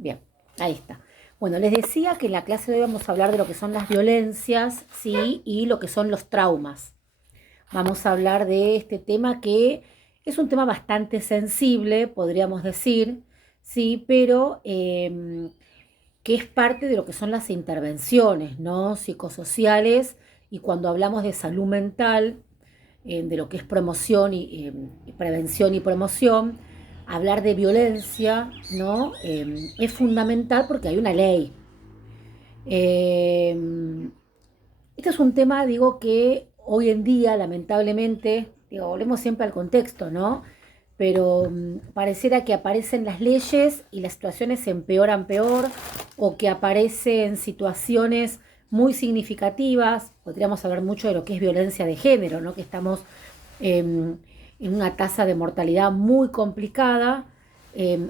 Bien, ahí está. Bueno, les decía que en la clase de hoy vamos a hablar de lo que son las violencias, ¿sí? Y lo que son los traumas. Vamos a hablar de este tema que es un tema bastante sensible, podríamos decir, ¿sí? Pero que es parte de lo que son las intervenciones, ¿no? Psicosociales, y cuando hablamos de salud mental, de lo que es promoción y prevención y promoción, hablar de violencia, ¿no? Es fundamental porque hay una ley. Eh, este es un tema, digo, que hoy en día, lamentablemente, digo, volvemos siempre al contexto, ¿no? Pero pareciera que aparecen las leyes y las situaciones se empeoran peor, o que aparecen situaciones muy significativas. Podríamos hablar mucho de lo que es violencia de género, ¿no? Que estamos en una tasa de mortalidad muy complicada.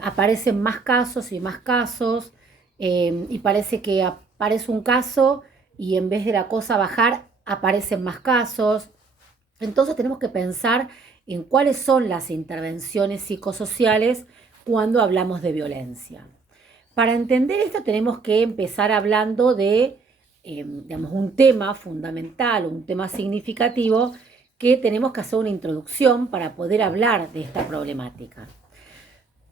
Aparecen más casos, y parece que aparece un caso y en vez de la cosa bajar, aparecen más casos. Entonces tenemos que pensar en cuáles son las intervenciones psicosociales cuando hablamos de violencia. Para entender esto tenemos que empezar hablando de, digamos, un tema fundamental, un tema significativo, que tenemos que hacer una introducción para poder hablar de esta problemática.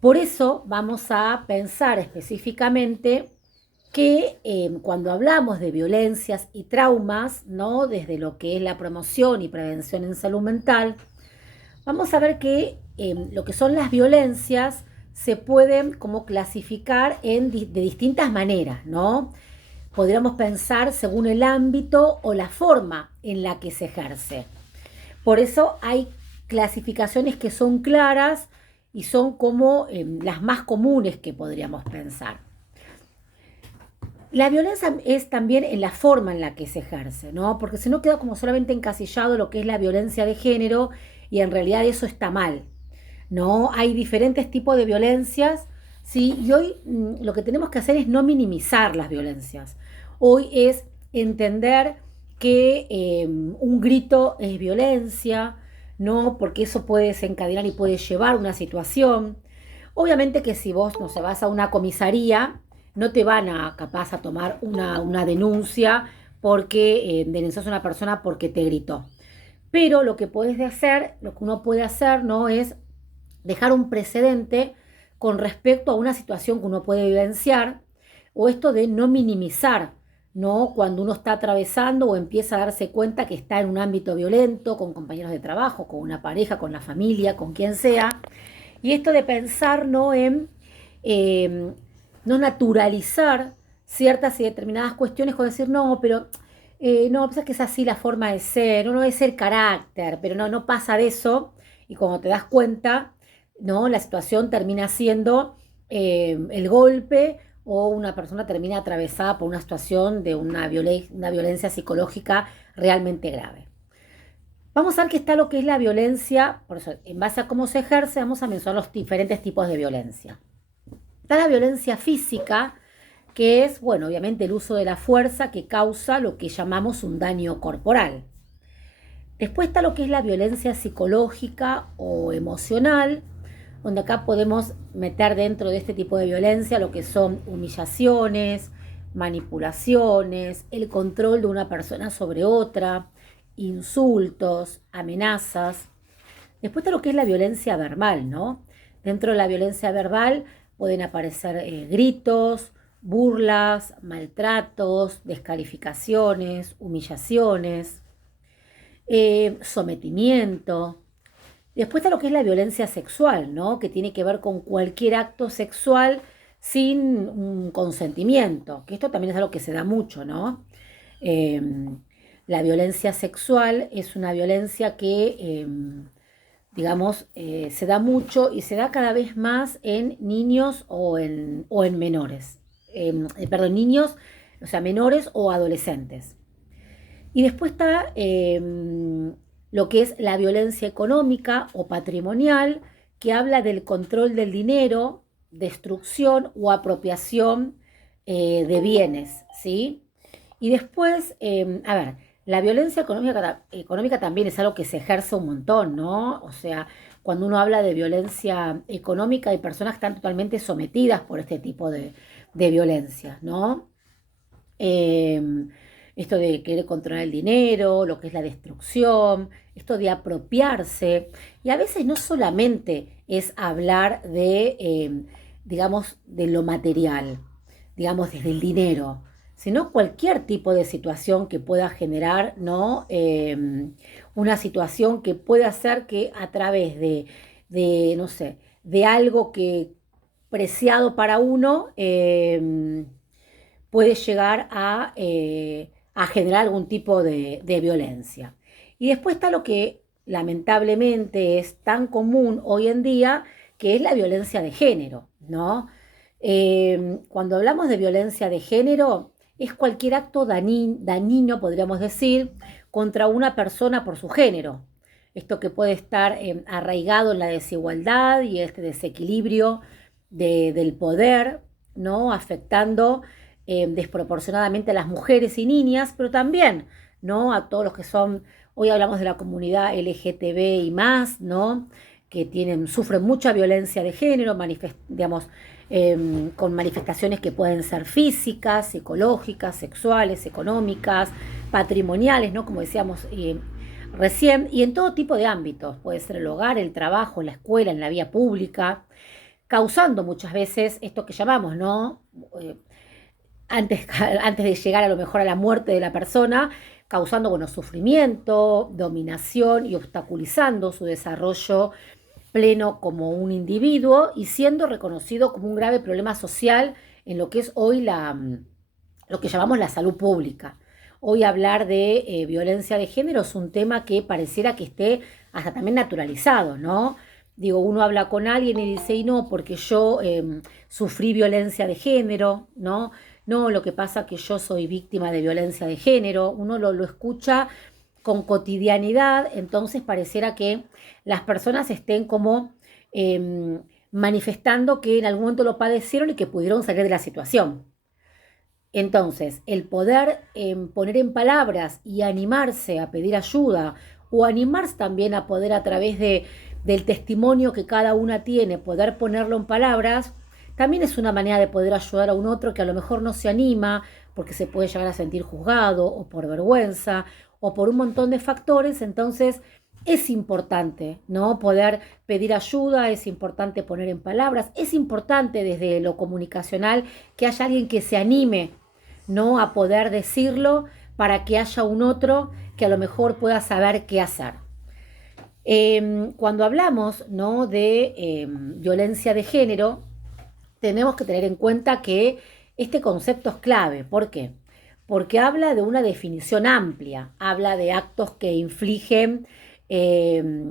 Por eso vamos a pensar específicamente que cuando hablamos de violencias y traumas, ¿no? Desde lo que es la promoción y prevención en salud mental, vamos a ver que lo que son las violencias se pueden como clasificar de distintas maneras, ¿no? Podríamos pensar según el ámbito o la forma en la que se ejerce. Por eso hay clasificaciones que son claras y son como las más comunes que podríamos pensar. La violencia es también en la forma en la que se ejerce, ¿no? Porque si no queda como solamente encasillado lo que es la violencia de género, y en realidad eso está mal, ¿no? Hay diferentes tipos de violencias, ¿sí? Y hoy lo que tenemos que hacer es no minimizar las violencias. Hoy es entender que un grito es violencia, ¿no? Porque eso puede desencadenar y puede llevar a una situación. Obviamente que si vos, no sé, vas a una comisaría, no te van a capaz a tomar una denuncia porque denunció a una persona porque te gritó. Pero lo que puedes hacer, lo que uno puede hacer, ¿no? Es dejar un precedente con respecto a una situación que uno puede vivenciar, o esto de no minimizar, ¿no? Cuando uno está atravesando o empieza a darse cuenta que está en un ámbito violento, con compañeros de trabajo, con una pareja, con la familia, con quien sea. Y esto de pensar, ¿no? En eh, no naturalizar ciertas y determinadas cuestiones, con decir, no, pero no, pues es que es así la forma de ser, no es el carácter, pero no pasa de eso. Y cuando te das cuenta, ¿no? La situación termina siendo el golpe, o una persona termina atravesada por una situación de una violencia psicológica realmente grave. Vamos a ver que está lo que es la violencia, por eso, en base a cómo se ejerce, vamos a mencionar los diferentes tipos de violencia. Está la violencia física, que es, bueno, obviamente el uso de la fuerza que causa lo que llamamos un daño corporal. Después está lo que es la violencia psicológica o emocional, donde acá podemos meter dentro de este tipo de violencia lo que son humillaciones, manipulaciones, el control de una persona sobre otra, insultos, amenazas. Después está lo que es la violencia verbal, ¿no? Dentro de la violencia verbal pueden aparecer gritos, burlas, maltratos, descalificaciones, humillaciones, sometimiento. Después está lo que es la violencia sexual, ¿no? Que tiene que ver con cualquier acto sexual sin un consentimiento, que esto también es algo que se da mucho, ¿no? Eh, la violencia sexual es una violencia que, digamos, se da mucho y se da cada vez más en niños o en menores. Perdón, niños, o sea, menores o adolescentes. Y después está lo que es la violencia económica o patrimonial, que habla del control del dinero, destrucción o apropiación de bienes, ¿sí? Y después, a ver, la violencia económica también es algo que se ejerce un montón, ¿no? O sea, cuando uno habla de violencia económica, hay personas que están totalmente sometidas por este tipo de violencia, ¿no? Eh, Esto de querer controlar el dinero, lo que es la destrucción, esto de apropiarse. Y a veces no solamente es hablar de, digamos, de lo material, digamos, desde el dinero, sino cualquier tipo de situación que pueda generar, ¿no? Una situación que pueda hacer que a través no sé, de algo que preciado para uno, puede llegar a generar algún tipo de violencia. Y después está lo que lamentablemente es tan común hoy en día, que es la violencia de género, ¿no? Cuando hablamos de violencia de género, es cualquier acto dañino, podríamos decir, contra una persona por su género. Esto que puede estar arraigado en la desigualdad y este desequilibrio del poder, ¿no? Afectando desproporcionadamente a las mujeres y niñas, pero también, ¿no? A todos los que son, hoy hablamos de la comunidad LGTB y más, ¿no? Que sufren mucha violencia de género, digamos, con manifestaciones que pueden ser físicas, psicológicas, sexuales, económicas, patrimoniales, ¿no? Como decíamos recién, y en todo tipo de ámbitos, puede ser el hogar, el trabajo, la escuela, en la vía pública, causando muchas veces esto que llamamos, ¿no? Antes de llegar a lo mejor a la muerte de la persona, causando, bueno, sufrimiento, dominación y obstaculizando su desarrollo pleno como un individuo y siendo reconocido como un grave problema social en lo que es hoy lo que llamamos la salud pública. Hoy hablar de violencia de género es un tema que pareciera que esté hasta también naturalizado, ¿no? Digo, uno habla con alguien y dice, y no, porque yo sufrí violencia de género, ¿no? No, lo que pasa es que yo soy víctima de violencia de género. Uno lo escucha con cotidianidad, entonces pareciera que las personas estén como manifestando que en algún momento lo padecieron y que pudieron salir de la situación. Entonces, el poder poner en palabras y animarse a pedir ayuda o animarse también a poder a través del testimonio que cada una tiene, poder ponerlo en palabras, también es una manera de poder ayudar a un otro que a lo mejor no se anima porque se puede llegar a sentir juzgado o por vergüenza o por un montón de factores. Entonces, es importante, ¿no? Poder pedir ayuda, es importante poner en palabras, es importante desde lo comunicacional que haya alguien que se anime, ¿no? A poder decirlo para que haya un otro que a lo mejor pueda saber qué hacer. Cuando hablamos, ¿no? de violencia de género, tenemos que tener en cuenta que este concepto es clave. ¿Por qué? Porque habla de una definición amplia, habla de actos que infligen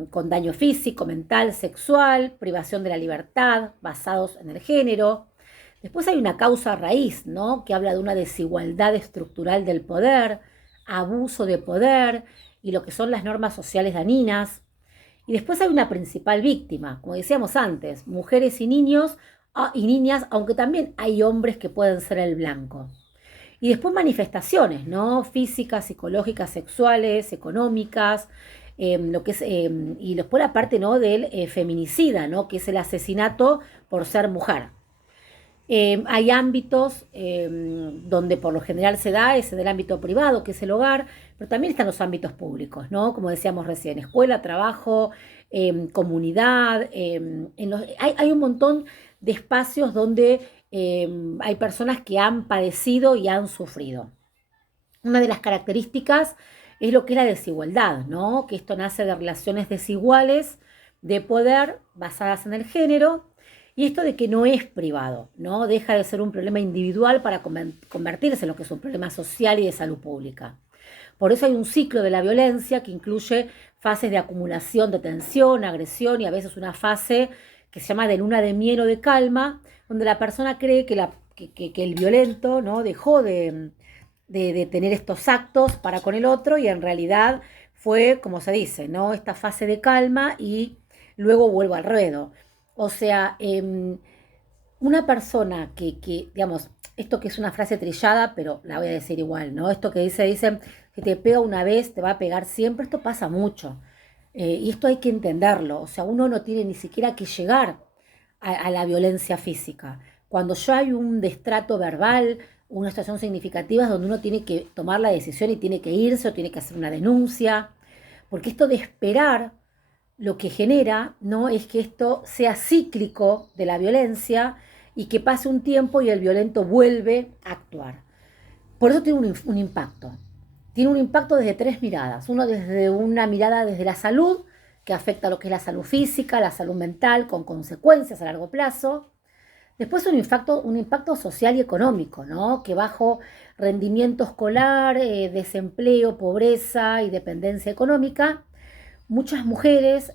con daño físico, mental, sexual, privación de la libertad, basados en el género. Después hay una causa raíz, ¿no? Que habla de una desigualdad estructural del poder, abuso de poder y lo que son las normas sociales dañinas. Y después hay una principal víctima, como decíamos antes, mujeres y niños y niñas, aunque también hay hombres que pueden ser el blanco. Y después manifestaciones, ¿no? Físicas, psicológicas, sexuales, económicas, lo que es, y después la parte, ¿no? del feminicida, ¿no? Que es el asesinato por ser mujer. Hay ámbitos donde por lo general se da, es del ámbito privado, que es el hogar, pero también están los ámbitos públicos, ¿no? Como decíamos recién, escuela, trabajo, comunidad. Hay un montón de espacios donde hay personas que han padecido y han sufrido. Una de las características es lo que es la desigualdad, ¿no? Que esto nace de relaciones desiguales de poder basadas en el género. Y esto de que no es privado, ¿no? Deja de ser un problema individual para convertirse en lo que es un problema social y de salud pública. Por eso hay un ciclo de la violencia que incluye fases de acumulación de tensión, agresión y a veces una fase que se llama de luna de miel o de calma, donde la persona cree que el violento, ¿no? dejó de tener estos actos para con el otro y en realidad fue, como se dice, ¿no? esta fase de calma y luego vuelvo al ruedo. O sea, una persona digamos, esto que es una frase trillada, pero la voy a decir igual, ¿no? Esto que dicen, si te pega una vez, te va a pegar siempre, esto pasa mucho. Y esto hay que entenderlo, o sea, uno no tiene ni siquiera que llegar a la violencia física. Cuando ya hay un destrato verbal, una situación significativa es donde uno tiene que tomar la decisión y tiene que irse o tiene que hacer una denuncia, porque esto de esperar lo que genera, ¿no? Es que esto sea cíclico de la violencia y que pase un tiempo y el violento vuelve a actuar. Por eso tiene un impacto. Tiene un impacto desde tres miradas. Uno desde una mirada desde la salud, que afecta a lo que es la salud física, la salud mental, con consecuencias a largo plazo. Después un impacto social y económico, ¿no? Que bajo rendimiento escolar, desempleo, pobreza y dependencia económica, muchas mujeres,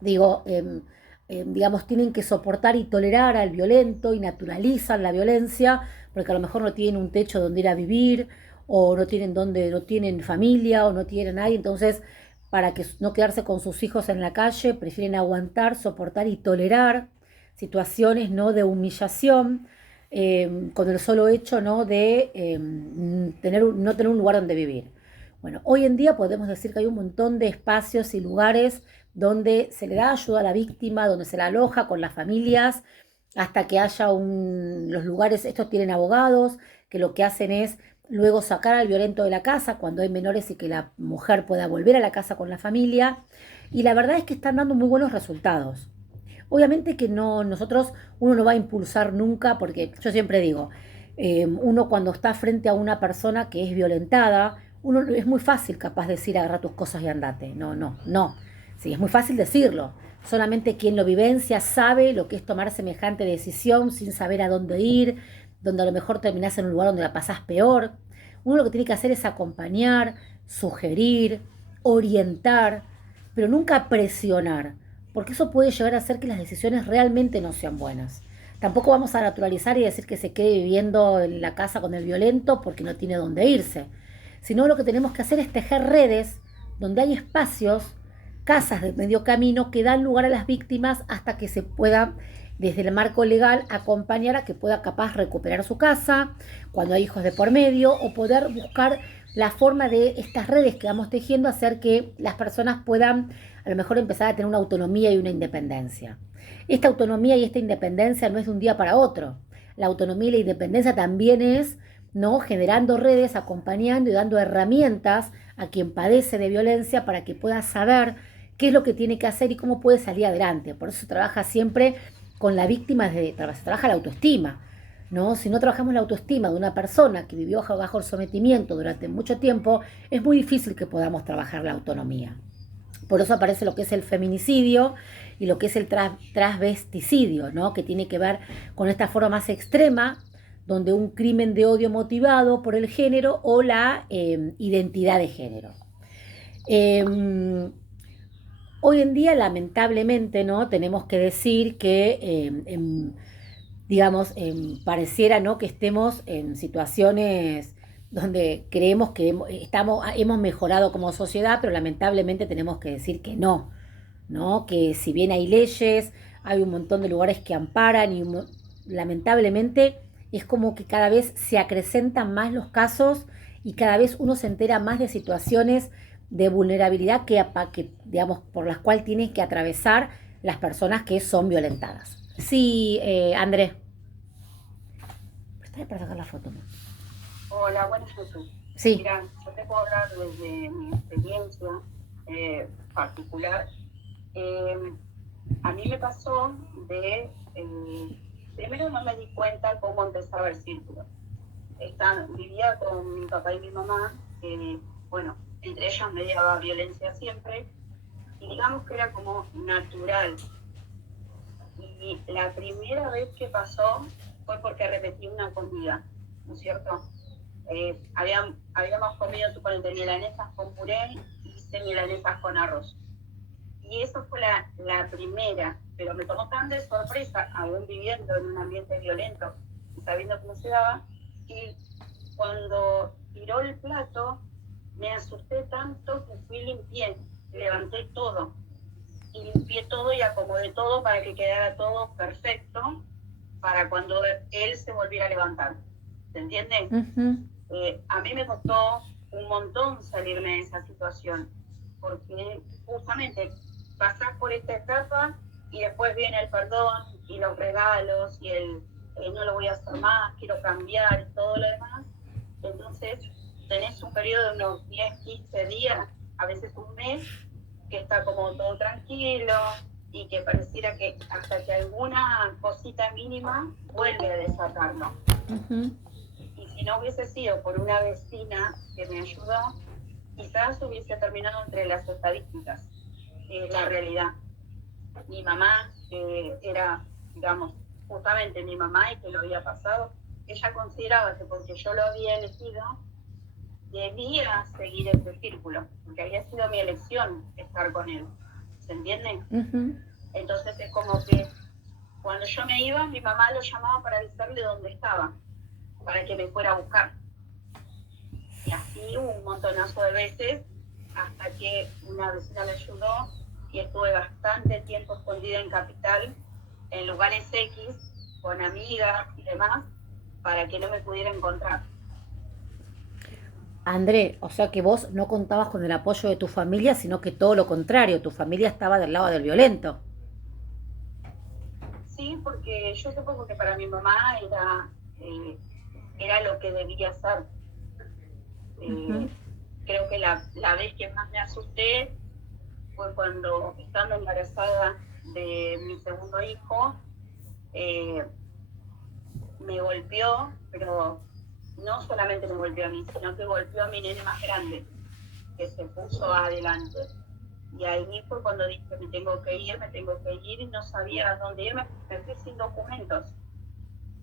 digamos, tienen que soportar y tolerar al violento y naturalizan la violencia porque a lo mejor no tienen un techo donde ir a vivir o no tienen familia o no tienen nadie, entonces para que no quedarse con sus hijos en la calle prefieren aguantar, soportar y tolerar situaciones, ¿no? De humillación, con el solo hecho, ¿no? De no tener un lugar donde vivir. Bueno, hoy en día podemos decir que hay un montón de espacios y lugares donde se le da ayuda a la víctima, donde se la aloja con las familias, hasta que haya los lugares, estos tienen abogados, que lo que hacen es luego sacar al violento de la casa cuando hay menores y que la mujer pueda volver a la casa con la familia. Y la verdad es que están dando muy buenos resultados. Obviamente que no, uno no va a impulsar nunca, porque yo siempre digo, uno cuando está frente a una persona que es violentada, uno es muy fácil capaz de decir agarra tus cosas y andate. No, no, no. Sí, es muy fácil decirlo. Solamente quien lo vivencia sabe lo que es tomar semejante decisión sin saber a dónde ir, donde a lo mejor terminás en un lugar donde la pasás peor. Uno lo que tiene que hacer es acompañar, sugerir, orientar, pero nunca presionar, porque eso puede llegar a hacer que las decisiones realmente no sean buenas. Tampoco vamos a naturalizar y decir que se quede viviendo en la casa con el violento porque no tiene dónde irse, sino lo que tenemos que hacer es tejer redes donde hay espacios, casas de medio camino que dan lugar a las víctimas hasta que se pueda, desde el marco legal, acompañar a que pueda capaz recuperar su casa, cuando hay hijos de por medio, o poder buscar la forma de estas redes que vamos tejiendo, hacer que las personas puedan a lo mejor empezar a tener una autonomía y una independencia. Esta autonomía y esta independencia no es de un día para otro. La autonomía y la independencia también es, ¿no?, generando redes, acompañando y dando herramientas a quien padece de violencia para que pueda saber qué es lo que tiene que hacer y cómo puede salir adelante. Por eso se trabaja siempre con la víctima, se trabaja la autoestima, ¿no? Si no trabajamos la autoestima de una persona que vivió bajo el sometimiento durante mucho tiempo, es muy difícil que podamos trabajar la autonomía. Por eso aparece lo que es el feminicidio y lo que es el transvesticidio, ¿no? Que tiene que ver con esta forma más extrema, donde un crimen de odio motivado por el género o la identidad de género. Hoy en día, lamentablemente, ¿no?, tenemos que decir que, digamos, pareciera, ¿no?, que estemos en situaciones donde creemos que hemos mejorado como sociedad, pero lamentablemente tenemos que decir que no, ¿no? Que si bien hay leyes, hay un montón de lugares que amparan y lamentablemente es como que cada vez se acrecentan más los casos y cada vez uno se entera más de situaciones de vulnerabilidad digamos, por las cuales tienen que atravesar las personas que son violentadas. Sí, Andrés. Préstame para sacar la foto. Hola, buenas noches. Sí. Mira, yo te puedo hablar desde mi experiencia particular. A mí me pasó primero no me di cuenta cómo empezaba el círculo. Vivía con mi papá y mi mamá, bueno, entre ellas me daba violencia siempre, y digamos que era como natural. Y la primera vez que pasó fue porque repetí una comida, ¿no es cierto? Habíamos comido, suponete, milanesas con puré y hice milanesas con arroz. Y eso fue la primera, pero me tomó tan de sorpresa, aún viviendo en un ambiente violento y sabiendo cómo se daba, y cuando tiró el plato, me asusté tanto que fui y limpié, levanté todo, y limpié todo y acomodé todo para que quedara todo perfecto para cuando él se volviera a levantar. ¿Se entiende? Uh-huh. A mí me costó un montón salirme de esa situación. porque justamente pasás por esta etapa y después viene el perdón y los regalos y el no lo voy a hacer más, quiero cambiar y todo lo demás. Entonces tenés un periodo de unos 10, 15 días, a veces un mes, que está como todo tranquilo y que pareciera que hasta que alguna cosita mínima vuelve a desatarlo. Ujú. Y si no hubiese sido por una vecina que me ayudó, quizás hubiese terminado entre las estadísticas, la realidad. Mi mamá, era, digamos, justamente mi mamá y que lo había pasado, ella consideraba que porque yo lo había elegido, debía seguir ese círculo, porque había sido mi elección estar con él. ¿Se entiende? Ujú. Entonces es como que cuando yo me iba, mi mamá lo llamaba para avisarle dónde estaba, para que me fuera a buscar. Y así un montonazo de veces, hasta que una vecina me ayudó y estuve bastante tiempo escondida en Capital, en lugares X, con amigas y demás, para que no me pudiera encontrar. André, o sea que vos no contabas con el apoyo de tu familia, sino que todo lo contrario, tu familia estaba del lado del violento. Sí, porque yo supongo que para mi mamá eh, era lo que debía ser. Ujú. Eh, Creo que la vez que más me asusté fue cuando, estando embarazada de mi segundo hijo, eh, me golpeó, pero no solamente me golpeó a mí, sino que golpeó a mi nene más grande, que se puso adelante. Y ahí fue cuando dije, me tengo que ir, y no sabía a dónde irme, me fui sin documentos.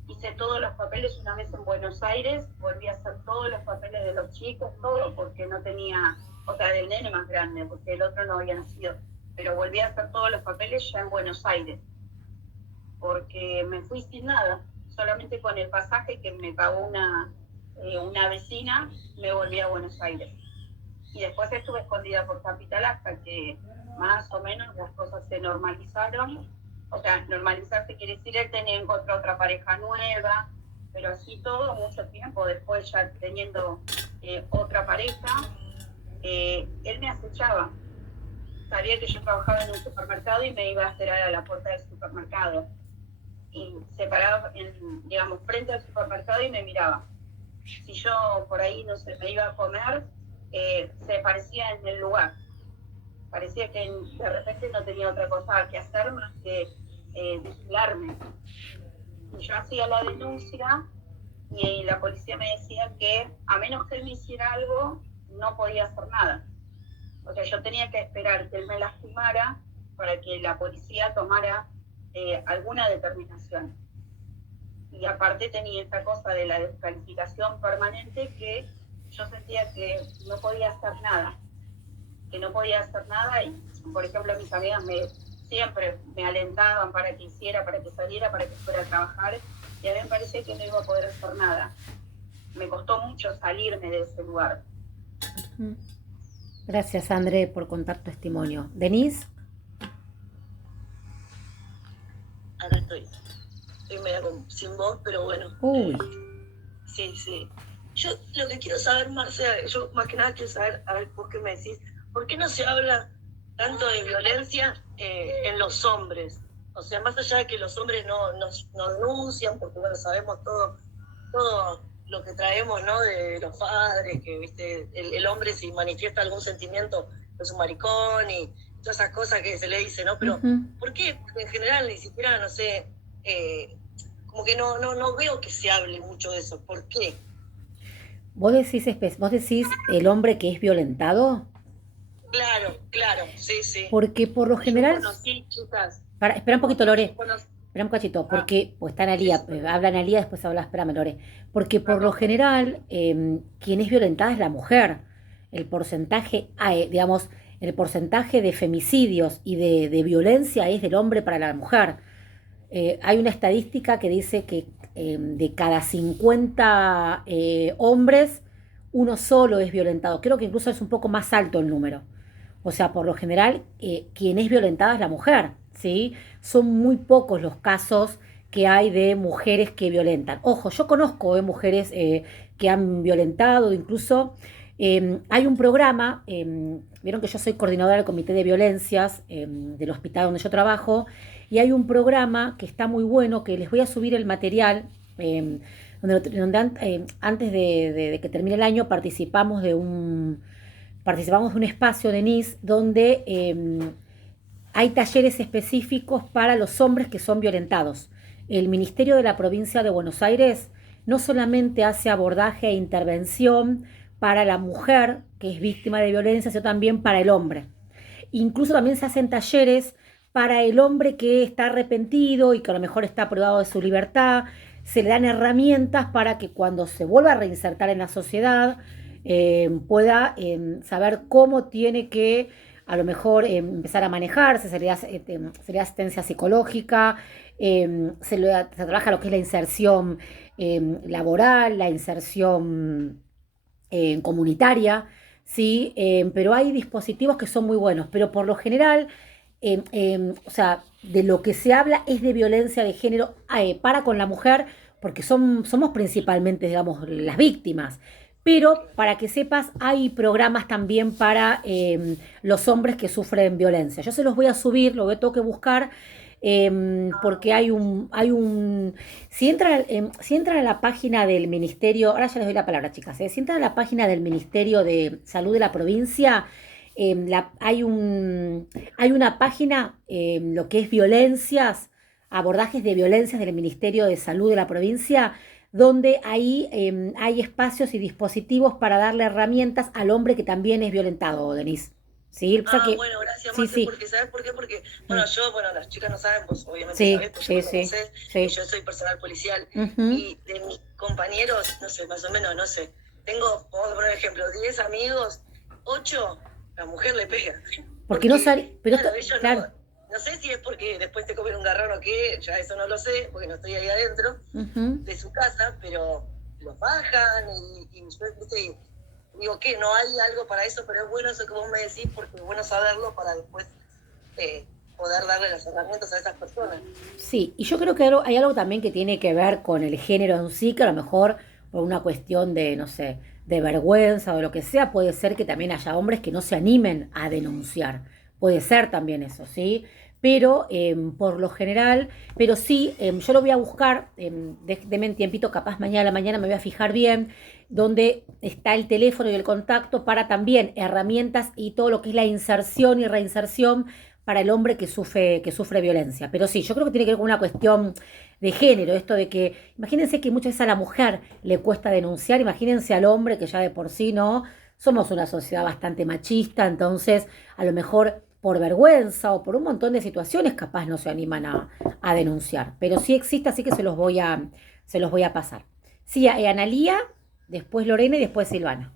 Hice todos los papeles una vez en Buenos Aires, volví a hacer todos los papeles de los chicos, todo, porque no tenía, o sea, del nene más grande, porque el otro no había nacido, pero volví a hacer todos los papeles ya en Buenos Aires, porque me fui sin nada, solamente con el pasaje que me pagó una vecina, me volví a Buenos Aires. Y después estuve escondida por Capital hasta que más o menos las cosas se normalizaron. O sea, normalizarse quiere decir él tenía encontrado otra pareja nueva, pero así todo, mucho tiempo después, ya teniendo otra pareja, él me acechaba. Sabía que yo trabajaba en un supermercado y me iba a esperar a la puerta del supermercado. Y se paraba, digamos, frente al supermercado y me miraba. Si yo por ahí, no sé, me iba a comer, se parecía en el lugar. Parecía que de repente no tenía otra cosa que hacer más que vigilarme. Y yo hacía la denuncia y la policía me decía que a menos que él me hiciera algo, no podía hacer nada. O sea, yo tenía que esperar que él me lastimara para que la policía tomara alguna determinación. Y aparte tenía esta cosa de la descalificación permanente, que yo sentía que no podía hacer nada, que no podía hacer nada. Y por ejemplo mis amigas siempre me alentaban para que hiciera, para que saliera, para que fuera a trabajar, y a mí me parecía que no iba a poder hacer nada. Me costó mucho salirme de ese lugar. Ujú. Gracias, André, por contar tu testimonio. Denise. Acá estoy media sin voz, pero bueno. Uy. Sí, sí. Yo lo que quiero saber, Marcia, yo más que nada quiero saber, a ver, vos qué me decís, ¿por qué no se habla tanto de violencia en los hombres? O sea, más allá de que los hombres no denuncian, porque bueno, sabemos todo lo que traemos, ¿no? De los padres, que viste, el hombre si manifiesta algún sentimiento es un maricón y todas esas cosas que se le dice, ¿no? Pero Ujú. ¿por qué en general ni siquiera, no sé, como que no veo que se hable mucho de eso? ¿Por qué? Vos decís el hombre que es violentado, Claro, sí, sí. porque por lo Yo general, conocí chicas, espera un poquito, Lore, yo conocí, espera un cachito, ah, porque, pues está sí, Analía, sí, habla Analía, después habla, espérame, Lore, porque por lo perdón. general, quien es violentada es la mujer. El porcentaje, digamos, el porcentaje de femicidios y de violencia es del hombre para la mujer. Hay una estadística que dice que de cada 50 hombres, uno solo es violentado. Creo que incluso es un poco más alto el número. O sea, por lo general, quien es violentada es la mujer, ¿sí? Son muy pocos los casos que hay de mujeres que violentan. Ojo, yo conozco mujeres que han violentado, incluso Hay un programa, vieron que yo soy coordinadora del Comité de Violencias del hospital donde yo trabajo, y hay un programa que está muy bueno, que les voy a subir el material, donde antes de que termine el año participamos de un espacio de NIS donde hay talleres específicos para los hombres que son violentados. El Ministerio de la Provincia de Buenos Aires no solamente hace abordaje e intervención para la mujer que es víctima de violencia, sino también para el hombre. Incluso también se hacen talleres para el hombre que está arrepentido y que a lo mejor está privado de su libertad. Se le dan herramientas para que cuando se vuelva a reinsertar en la sociedad pueda saber cómo tiene que a lo mejor empezar a manejarse, se le da asistencia psicológica, se trabaja lo que es la inserción laboral, la inserción comunitaria, ¿sí? Pero hay dispositivos que son muy buenos, pero por lo general, o sea, de lo que se habla es de violencia de género para con la mujer, porque somos principalmente, digamos, las víctimas. Pero para que sepas, hay programas también para los hombres que sufren violencia. Yo se los voy a subir, lo tengo que buscar, porque si entran a la página del Ministerio, ahora ya les doy la palabra, chicas, si entran a la página del Ministerio de Salud de la provincia, hay una página, lo que es violencias, abordajes de violencias del Ministerio de Salud de la provincia, donde ahí hay espacios y dispositivos para darle herramientas al hombre que también es violentado, Denise. ¿Sí? O sea que, bueno, gracias, sí, Marce, sí. porque ¿sabes por qué? Porque, bueno, las chicas no saben, pues obviamente Sí, sabés, pues sí, me sí, conocés, sí. y yo soy personal policial, Ujú. y de mis compañeros, no sé, más o menos, no sé, tengo, vamos a poner un ejemplo, 10 amigos, 8, la mujer le pega. Porque no sale, pero claro, ellos claro. no sé si es porque después te comen un garrón o qué, ya eso no lo sé, porque no estoy ahí adentro Ujú. de su casa, pero los bajan y yo, ¿viste? Digo que no hay algo para eso, pero es bueno eso que vos me decís, porque es bueno saberlo para después poder darle las herramientas a esas personas. Sí, y yo creo que hay algo también que tiene que ver con el género en sí, que a lo mejor por una cuestión de, no sé, de vergüenza o lo que sea, puede ser que también haya hombres que no se animen a denunciar. Puede ser también eso, ¿sí? Pero por lo general, pero sí, yo lo voy a buscar, déme un tiempito, capaz mañana a la mañana me voy a fijar bien dónde está el teléfono y el contacto para también herramientas y todo lo que es la inserción y reinserción para el hombre que sufre violencia. Pero sí, yo creo que tiene que ver con una cuestión de género, esto de que, imagínense que muchas veces a la mujer le cuesta denunciar, imagínense al hombre que ya de por sí no, somos una sociedad bastante machista, entonces a lo mejor por vergüenza o por un montón de situaciones capaz no se animan a denunciar. Pero sí existe, así que se los voy a pasar. Sí, Analía, después Lorena y después Silvana.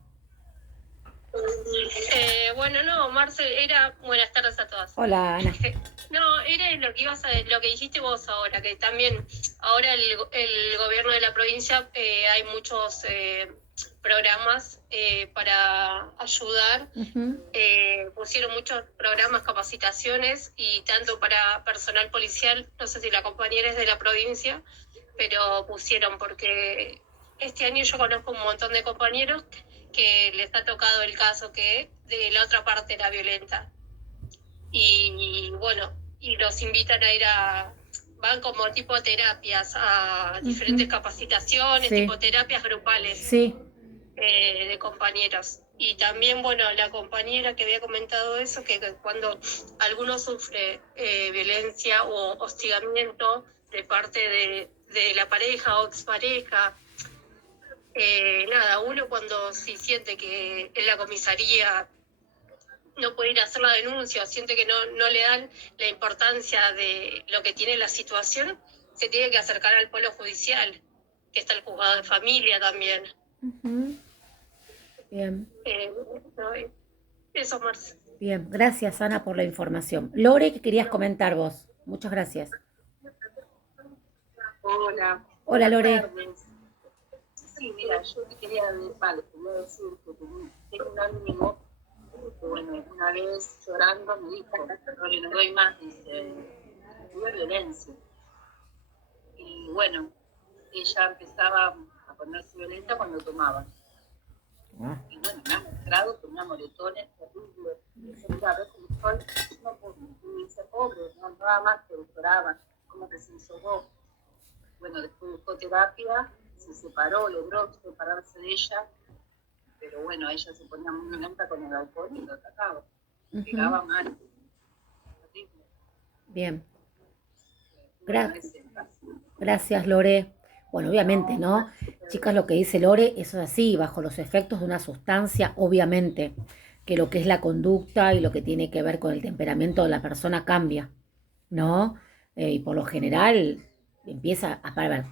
Bueno, no, Marcel, buenas tardes a todas. Hola, Ana. No, era lo que dijiste vos ahora, que también ahora el gobierno de la provincia hay muchos programas para ayudar. Ujú. Pusieron muchos programas, capacitaciones, y tanto para personal policial, no sé si la compañera es de la provincia, pero pusieron, porque este año yo conozco un montón de compañeros que les ha tocado el caso que de la otra parte era violenta. Y bueno, y los invitan a van como tipo terapias, a diferentes capacitaciones, Sí. tipo terapias grupales Sí. de compañeros. Y también, bueno, la compañera que había comentado eso, que cuando alguno sufre violencia o hostigamiento de parte de la pareja o expareja, uno cuando sí siente que en la comisaría no puede ir a hacer la denuncia, siente que no le dan la importancia de lo que tiene la situación, se tiene que acercar al polo judicial, que está el juzgado de familia también. Ujú. Bien, Eso, Marce. bien. Gracias, Ana, por la información. Lore, ¿qué querías comentar vos? Muchas gracias. Hola. Hola, Lore. Tardes. Sí, mira, yo te quería decir que tengo un amigo que, bueno, una vez llorando me dijo, no le doy más, dice, tuve violencia. Y bueno, ella empezaba a ponerse violenta cuando tomaba. Ah, Y bueno, me ha mostrado que tenía moretones terribles. Dice, mira, ves cómo estoy, no puedo, y dice, pobre, no, nada más que lloraba, como que se ensobó. Bueno, después buscó terapia, se separó, logró separarse de ella, pero bueno, ella se ponía muy violenta con el alcohol y lo atacaba, ujú. pegaba mal, terrible. Bien. Bueno, Gra- ese es así. Gracias, Lore. Bueno, obviamente, No, ¿no? gracias a Chicas, ustedes. lo que dice Lore, eso es así, bajo los efectos de una sustancia, obviamente, que lo que es la conducta y lo que tiene que ver con el temperamento de la persona cambia, ¿no? Y por lo general empieza a ver.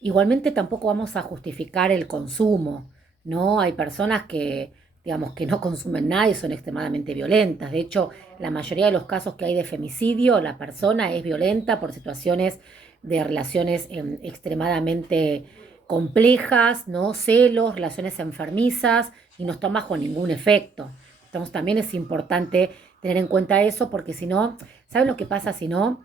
Igualmente tampoco vamos a justificar el consumo, ¿no? Hay personas que, digamos, que no consumen nada y son extremadamente violentas. De hecho, la mayoría de los casos que hay de femicidio, la persona es violenta por situaciones de relaciones extremadamente complejas, ¿no? Celos, relaciones enfermizas y no están bajo ningún efecto. Entonces también es importante tener en cuenta eso porque si no, ¿saben lo que pasa si no?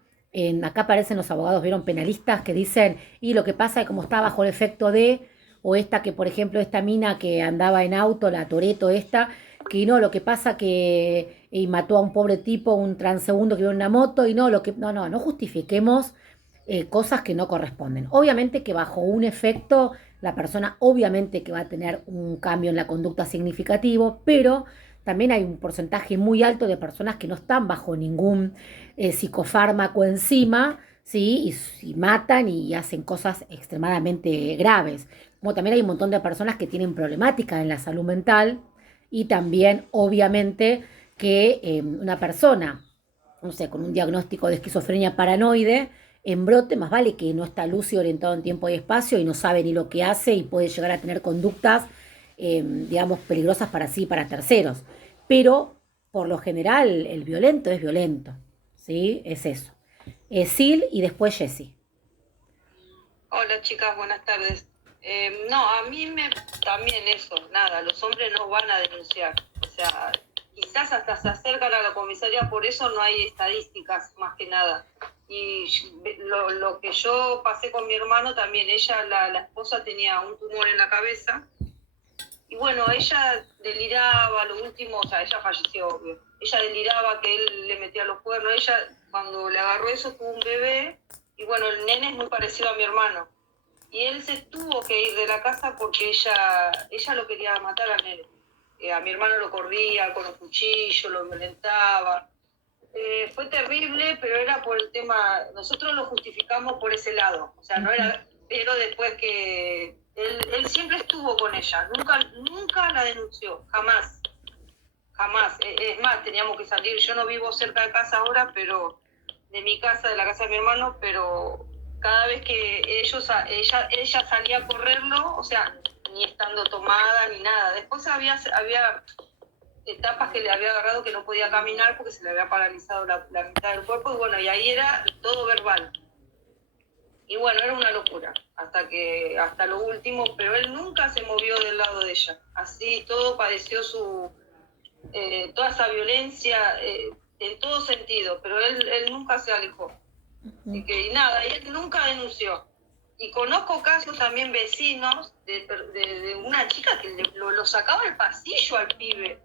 Acá aparecen los abogados, vieron penalistas que dicen, y lo que pasa es como está bajo el efecto de, o esta que, por ejemplo, esta mina que andaba en auto, la Toreto esta, que no, lo que pasa que y mató a un pobre tipo, un transeúnto que iba en una moto, y no, no justifiquemos cosas que no corresponden. Obviamente que bajo un efecto, la persona obviamente que va a tener un cambio en la conducta significativo, pero también hay un porcentaje muy alto de personas que no están bajo ningún psicofármaco encima, ¿sí? Y matan y hacen cosas extremadamente graves. Como también hay un montón de personas que tienen problemáticas en la salud mental y también, obviamente, que una persona, no sé, con un diagnóstico de esquizofrenia paranoide, en brote, más vale que no está lúcido, orientado en tiempo y espacio y no sabe ni lo que hace y puede llegar a tener conductas, digamos, peligrosas para sí y para terceros. Pero, por lo general, el violento es violento, ¿sí? Es eso. Sil y después Jessie. Hola chicas, buenas tardes. No, a mí me también eso, nada, los hombres no van a denunciar. O sea, quizás hasta se acercan a la comisaría, por eso no hay estadísticas más que nada. Y lo que yo pasé con mi hermano también, ella, la esposa tenía un tumor en la cabeza. Y bueno, ella deliraba, lo último, o sea, ella falleció, obvio. Ella deliraba que él le metía los cuernos. Ella, cuando le agarró eso, tuvo un bebé. Y bueno, el nene es muy parecido a mi hermano. Y él se tuvo que ir de la casa porque ella lo quería matar al nene. A mi hermano lo corría con los cuchillos, lo violentaba. Fue terrible, pero era por el tema, nosotros lo justificamos por ese lado. O sea, no era, pero después que él siempre estuvo con ella, nunca la denunció, jamás, jamás. Es más, teníamos que salir, yo no vivo cerca de casa ahora, pero de mi casa, de la casa de mi hermano, pero cada vez que ella salía a correrlo, o sea, ni estando tomada ni nada. Después había etapas que le había agarrado que no podía caminar porque se le había paralizado la mitad del cuerpo y bueno, y ahí era todo verbal. Y bueno, era una locura, hasta lo último, pero él nunca se movió del lado de ella. Así todo padeció toda esa violencia en todo sentido, pero él nunca se alejó. Y nada, y él nunca denunció. Y conozco casos también vecinos de una chica que lo sacaba al pasillo al pibe.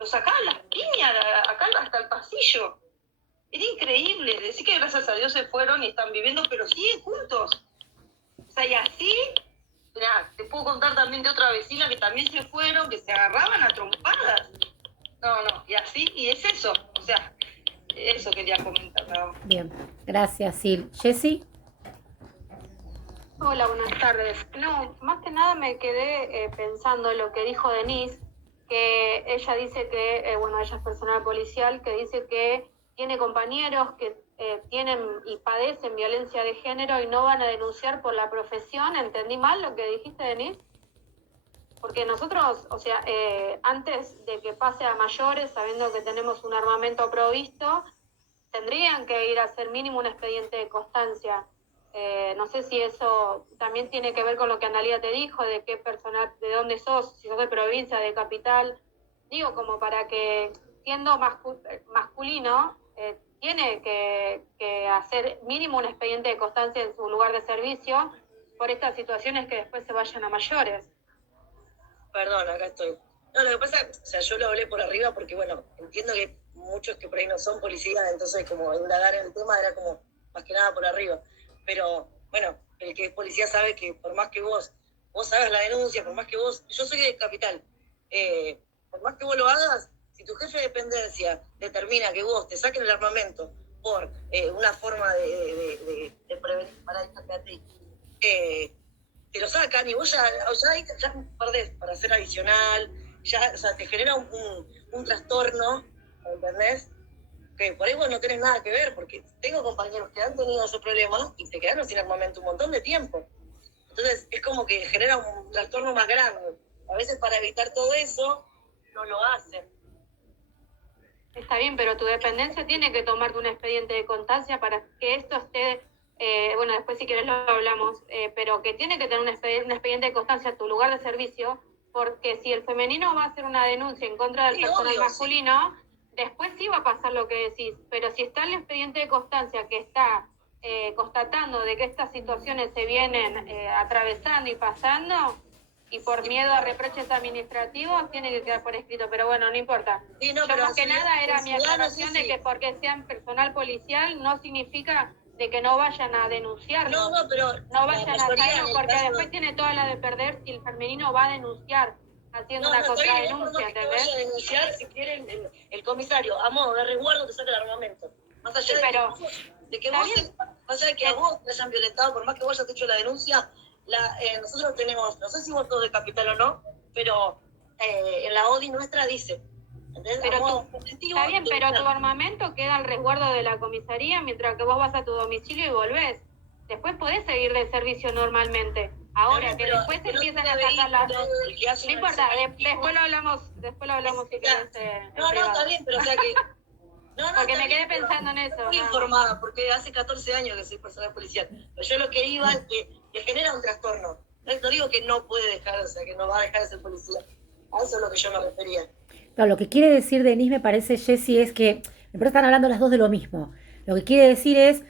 Lo sacaban las piñas acá hasta el pasillo. Era increíble. Decir que gracias a Dios se fueron y están viviendo, pero siguen juntos. O sea, y así, mirá, te puedo contar también de otra vecina que también se fueron, que se agarraban a trompadas. No, y así, y es eso. O sea, eso quería comentar nada más. Bien, gracias, Sil. Jessie. Hola, buenas tardes. No, más que nada me quedé pensando en lo que dijo Denise, que ella dice que, bueno, ella es personal policial, que dice que tiene compañeros que tienen y padecen violencia de género y no van a denunciar por la profesión. ¿Entendí mal lo que dijiste, Denise? Porque nosotros, o sea, antes de que pase a mayores, sabiendo que tenemos un armamento provisto, tendrían que ir a hacer mínimo un expediente de constancia. No sé si eso también tiene que ver con lo que Analia te dijo, de qué personal, de dónde sos, si sos de provincia, de capital. Digo, como para que, siendo masculino, tiene que hacer mínimo un expediente de constancia en su lugar de servicio por estas situaciones que después se vayan a mayores. Perdón, acá estoy. No, lo que pasa, o sea, yo lo hablé por arriba porque, bueno, entiendo que muchos que por ahí no son policías, entonces como indagar en el tema era como más que nada por arriba. Pero, bueno, el que es policía sabe que por más que vos hagas la denuncia, por más que yo soy de Capital, por más que vos lo hagas, si tu jefe de dependencia determina que vos te saquen el armamento por una forma de prevenir para esta te lo sacan y vos ya perdés para ser adicional, ya, o sea, te genera un trastorno, ¿entendés? Que por ahí vos no tenés nada que ver, porque tengo compañeros que han tenido esos problemas y se quedaron sin armamento un montón de tiempo. Entonces es como que genera un trastorno más grande. A veces para evitar todo eso, no lo hacen. Está bien, pero tu dependencia tiene que tomarte un expediente de constancia para que esto esté, bueno, después si querés lo hablamos, pero que tiene que tener un expediente de constancia a tu lugar de servicio, porque si el femenino va a hacer una denuncia en contra del personal masculino, después sí va a pasar lo que decís, pero si está el expediente de constancia que está constatando de que estas situaciones se vienen atravesando y pasando, y por miedo a reproches administrativos tiene que quedar por escrito, pero bueno, no importa. Sí, no, yo pero más que nada era mi aclaración de que porque sean personal policial no significa de que no vayan a denunciarlo. No, pero no vayan a hacerlo, porque después tiene toda la de perder si el femenino va a denunciar haciendo una contradenuncia, ¿entendés? Vaya a denunciar si quieren el comisario, a modo de resguardo te saca el armamento. Más allá de que a vos te hayan violentado, por más que vos hayas hecho la denuncia, nosotros tenemos, no sé si vos sos de Capital o no, pero en la ODI nuestra dice, ¿entendés? Pero está bien, pero tu armamento queda al resguardo de la comisaría mientras que vos vas a tu domicilio y volvés. Después podés seguir de servicio normalmente. Ahora, que después empiezan a sacar las... No importa, después lo hablamos si querés. No, está bien, pero o sea que... porque me quedé pensando en eso. Estoy informada, porque hace 14 años que soy personal policial. Pero yo lo que iba es que le genera un trastorno. No digo que no puede dejar, o sea, que no va a dejar de ser policía. A eso es lo que yo me refería. Claro, lo que quiere decir Denise, me parece, Jessie, es que, me parece que están hablando las dos de lo mismo. Lo que quiere decir es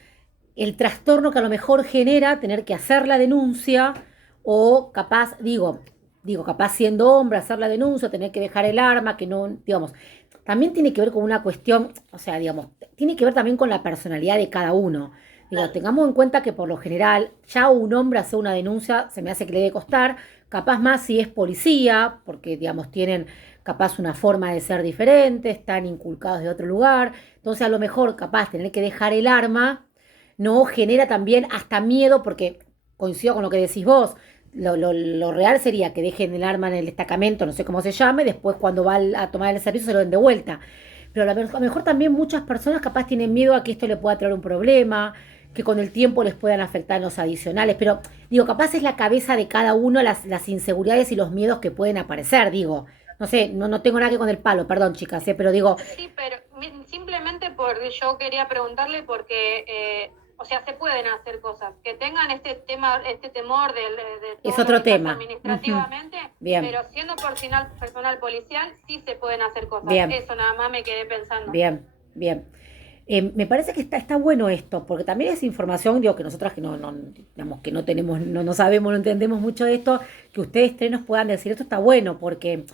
el trastorno que a lo mejor genera tener que hacer la denuncia o capaz, capaz siendo hombre, hacer la denuncia, tener que dejar el arma, que no, digamos, también tiene que ver con una cuestión, o sea, digamos, tiene que ver también con la personalidad de cada uno. Digo, tengamos en cuenta que por lo general ya un hombre hace una denuncia, se me hace que le debe costar, capaz más si es policía, porque, digamos, tienen capaz una forma de ser diferente, están inculcados de otro lugar, entonces a lo mejor capaz tener que dejar el arma, no genera también hasta miedo, porque coincido con lo que decís vos, lo real sería que dejen el arma en el destacamento, no sé cómo se llame, después cuando va a tomar el servicio se lo den de vuelta. Pero a lo mejor también muchas personas capaz tienen miedo a que esto le pueda traer un problema, que con el tiempo les puedan afectar los adicionales. Pero digo, capaz es la cabeza de cada uno las inseguridades y los miedos que pueden aparecer, digo. No sé, no tengo nada que con el palo, perdón chicas, pero digo... Sí, pero simplemente yo quería preguntarle porque... o sea, se pueden hacer cosas. Que tengan este temor de es otro tema. Administrativamente, Bien. Pero siendo personal policial, sí se pueden hacer cosas. Bien. Eso nada más me quedé pensando. Bien. Me parece que está bueno esto, porque también es información, digo, que nosotras que digamos, que no tenemos, no sabemos, no entendemos mucho de esto, que ustedes tres nos puedan decir, esto está bueno, porque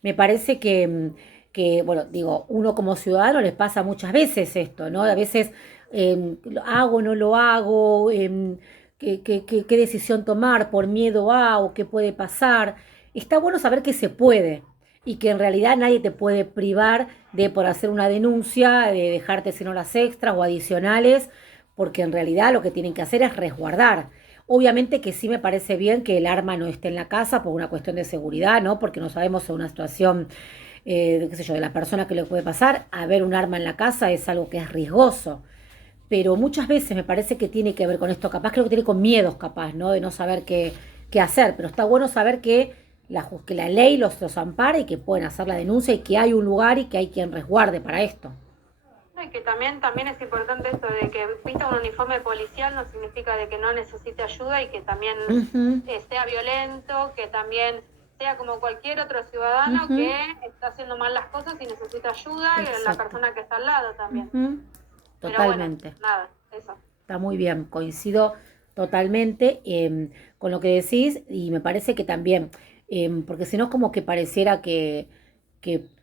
me parece que bueno, digo, uno como ciudadano les pasa muchas veces esto, ¿no? A veces... ¿lo hago, no lo hago? ¿Qué decisión tomar? ¿Por miedo a? ¿O qué puede pasar? Está bueno saber que se puede y que en realidad nadie te puede privar de por hacer una denuncia, de dejarte sin horas extras o adicionales, porque en realidad lo que tienen que hacer es resguardar. Obviamente que sí me parece bien que el arma no esté en la casa por una cuestión de seguridad, ¿no? Porque no sabemos si una situación, qué sé yo, de la persona que le puede pasar. Haber un arma en la casa es algo que es riesgoso. Pero muchas veces me parece que tiene que ver con esto, capaz creo que tiene con miedos capaz, ¿no? De no saber qué hacer, pero está bueno saber que la ley los ampara y que pueden hacer la denuncia y que hay un lugar y que hay quien resguarde para esto. Y que también es importante esto de que vista un uniforme policial no significa de que no necesite ayuda y que también sea violento, que también sea como cualquier otro ciudadano que está haciendo mal las cosas y necesita ayuda, y la persona que está al lado también. Totalmente. Bueno, nada, eso. Está muy bien, coincido totalmente con lo que decís y me parece que también porque si no es como que pareciera que,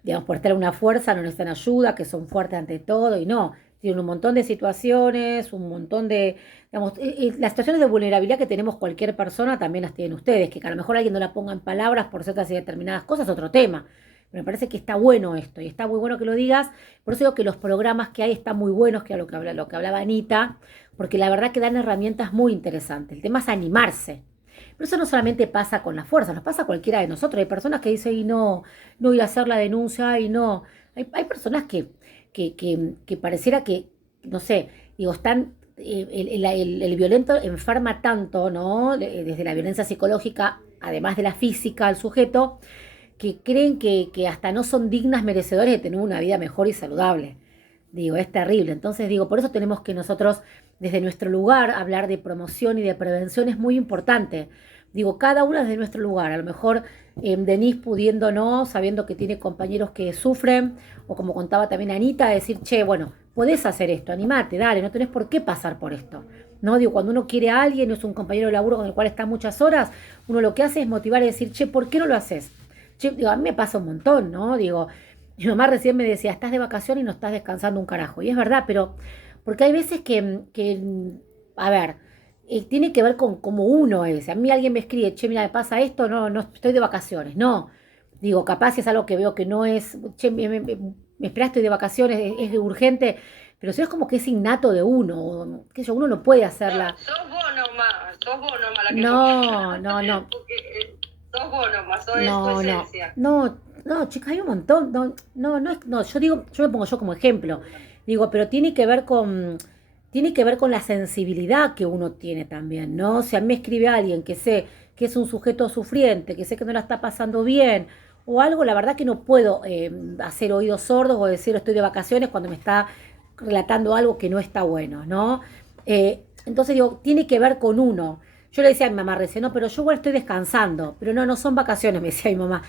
digamos, por estar en una fuerza no necesitan ayuda, que son fuertes ante todo, y no, tienen un montón de situaciones, un montón de, digamos, las situaciones de vulnerabilidad que tenemos cualquier persona también las tienen ustedes, que a lo mejor alguien no la ponga en palabras por ciertas y determinadas cosas, otro tema. Pero me parece que está bueno esto, y está muy bueno que lo digas, por eso digo que los programas que hay están muy buenos, que era lo que hablaba Anita, porque la verdad que dan herramientas muy interesantes. El tema es animarse. Pero eso no solamente pasa con la fuerza, nos pasa a cualquiera de nosotros. Hay personas que dicen, y no, no ir a hacer la denuncia, y no. Hay personas que pareciera que, no sé, digo, están, el violento enferma tanto, ¿no? Desde la violencia psicológica, además de la física al sujeto, que creen que hasta no son dignas, merecedores de tener una vida mejor y saludable. Digo, es terrible. Entonces, digo, por eso tenemos que nosotros, desde nuestro lugar, hablar de promoción y de prevención es muy importante. Digo, cada una desde nuestro lugar. A lo mejor Denise pudiendo no, sabiendo que tiene compañeros que sufren, o como contaba también Anita, decir, che, bueno, podés hacer esto, animate, dale, no tenés por qué pasar por esto. No, digo, cuando uno quiere a alguien, es un compañero de laburo con el cual está muchas horas, uno lo que hace es motivar y decir, che, ¿por qué no lo haces? Che, digo, a mí me pasa un montón, ¿no? Digo, mi mamá recién me decía, estás de vacaciones y no estás descansando un carajo. Y es verdad, pero porque hay veces que a ver, tiene que ver con cómo uno es. A mí alguien me escribe, che, mira, me pasa esto, no, no estoy de vacaciones. No, digo, capaz si es algo que veo que no es, che, me esperás, estoy de vacaciones, es urgente, pero si no es como que es innato de uno, que uno no puede hacerla. Sos vos nomás la que No, no, no. Porque, sos vos nomás, sos tu No, no, esencia. no, no, chicas, hay un montón. No, no, no, no, yo digo, yo me pongo yo como ejemplo. Digo, pero tiene que ver con la sensibilidad que uno tiene también, ¿no? Si a mí me escribe alguien que sé que es un sujeto sufriente, que sé que no la está pasando bien, o algo, la verdad que no puedo hacer oídos sordos o decir estoy de vacaciones cuando me está relatando algo que no está bueno, ¿no? Entonces digo, tiene que ver con uno. Yo le decía a mi mamá recién, no, pero yo igual estoy descansando, pero no, no son vacaciones, me decía mi mamá.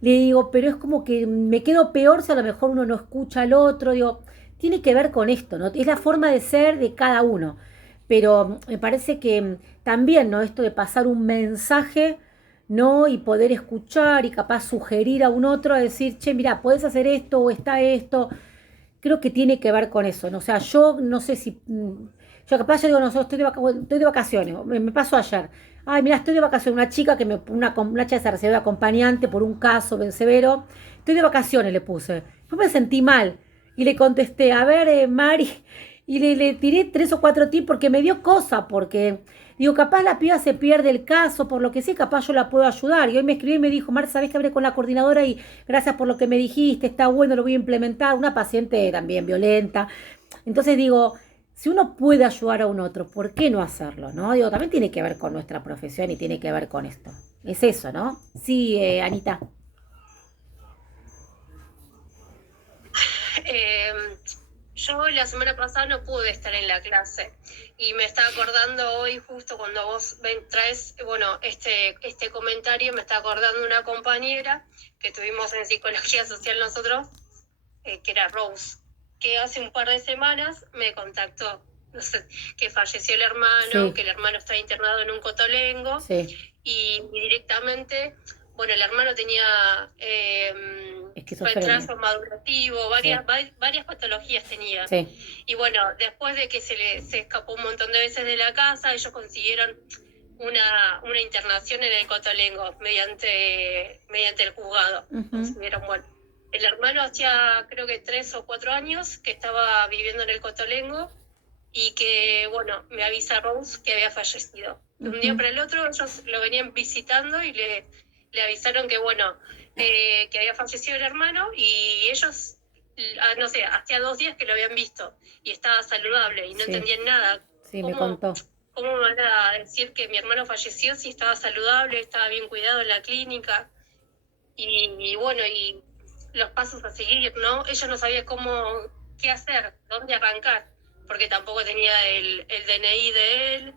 Le digo, pero es como que me quedo peor si a lo mejor uno no escucha al otro, digo, tiene que ver con esto, ¿no? Es la forma de ser de cada uno, pero me parece que también, ¿no? Esto de pasar un mensaje, ¿no? Y poder escuchar y capaz sugerir a un otro a decir, che, mira, puedes hacer esto o está esto, creo que tiene que ver con eso, ¿no? O sea, yo no sé si, yo capaz yo digo, no, estoy de vacaciones, me pasó ayer. Ay, mira, estoy de vacaciones, una chica una chica se recibió de acompañante por un caso bien severo, estoy de vacaciones, le puse. Yo me sentí mal y le contesté, a ver, Mari, y le tiré 3 o 4 tips porque me dio cosa, porque digo, capaz la piba se pierde el caso, por lo que sí, capaz yo la puedo ayudar. Y hoy me escribió y me dijo, Mar, ¿sabés que hablé con la coordinadora y gracias por lo que me dijiste, está bueno, lo voy a implementar? Una paciente también violenta. Entonces digo, si uno puede ayudar a un otro, ¿por qué no hacerlo? ¿No? Digo, también tiene que ver con nuestra profesión y tiene que ver con esto. Es eso, ¿no? Sí, Anita. Yo la semana pasada no pude estar en la clase y me estaba acordando hoy, justo cuando vos traes, bueno, este comentario, me está acordando una compañera que tuvimos en psicología social nosotros, que era Rose, que hace un par de semanas me contactó, no sé, que falleció el hermano, Sí. que el hermano está internado en un cotolengo, Sí, y directamente, bueno, el hermano tenía esquizofrenia. retraso madurativo, varias patologías tenía. Sí, Y bueno, después de que se escapó un montón de veces de la casa, ellos consiguieron una internación en el cotolengo mediante el juzgado. Ujú. Consiguieron, bueno, el hermano hacía creo que 3 o 4 años que estaba viviendo en el cotolengo y que, bueno, me avisa Rose que había fallecido. De un día para el otro ellos lo venían visitando y le avisaron que, bueno, que había fallecido el hermano, y ellos, no sé, hacía 2 días que lo habían visto y estaba saludable y no Sí. entendían nada. Sí, me contó. ¿Cómo me van a decir que mi hermano falleció si estaba saludable, estaba bien cuidado en la clínica? Y bueno, y los pasos a seguir, ¿no? Ella no sabía qué hacer, dónde arrancar, porque tampoco tenía el DNI de él,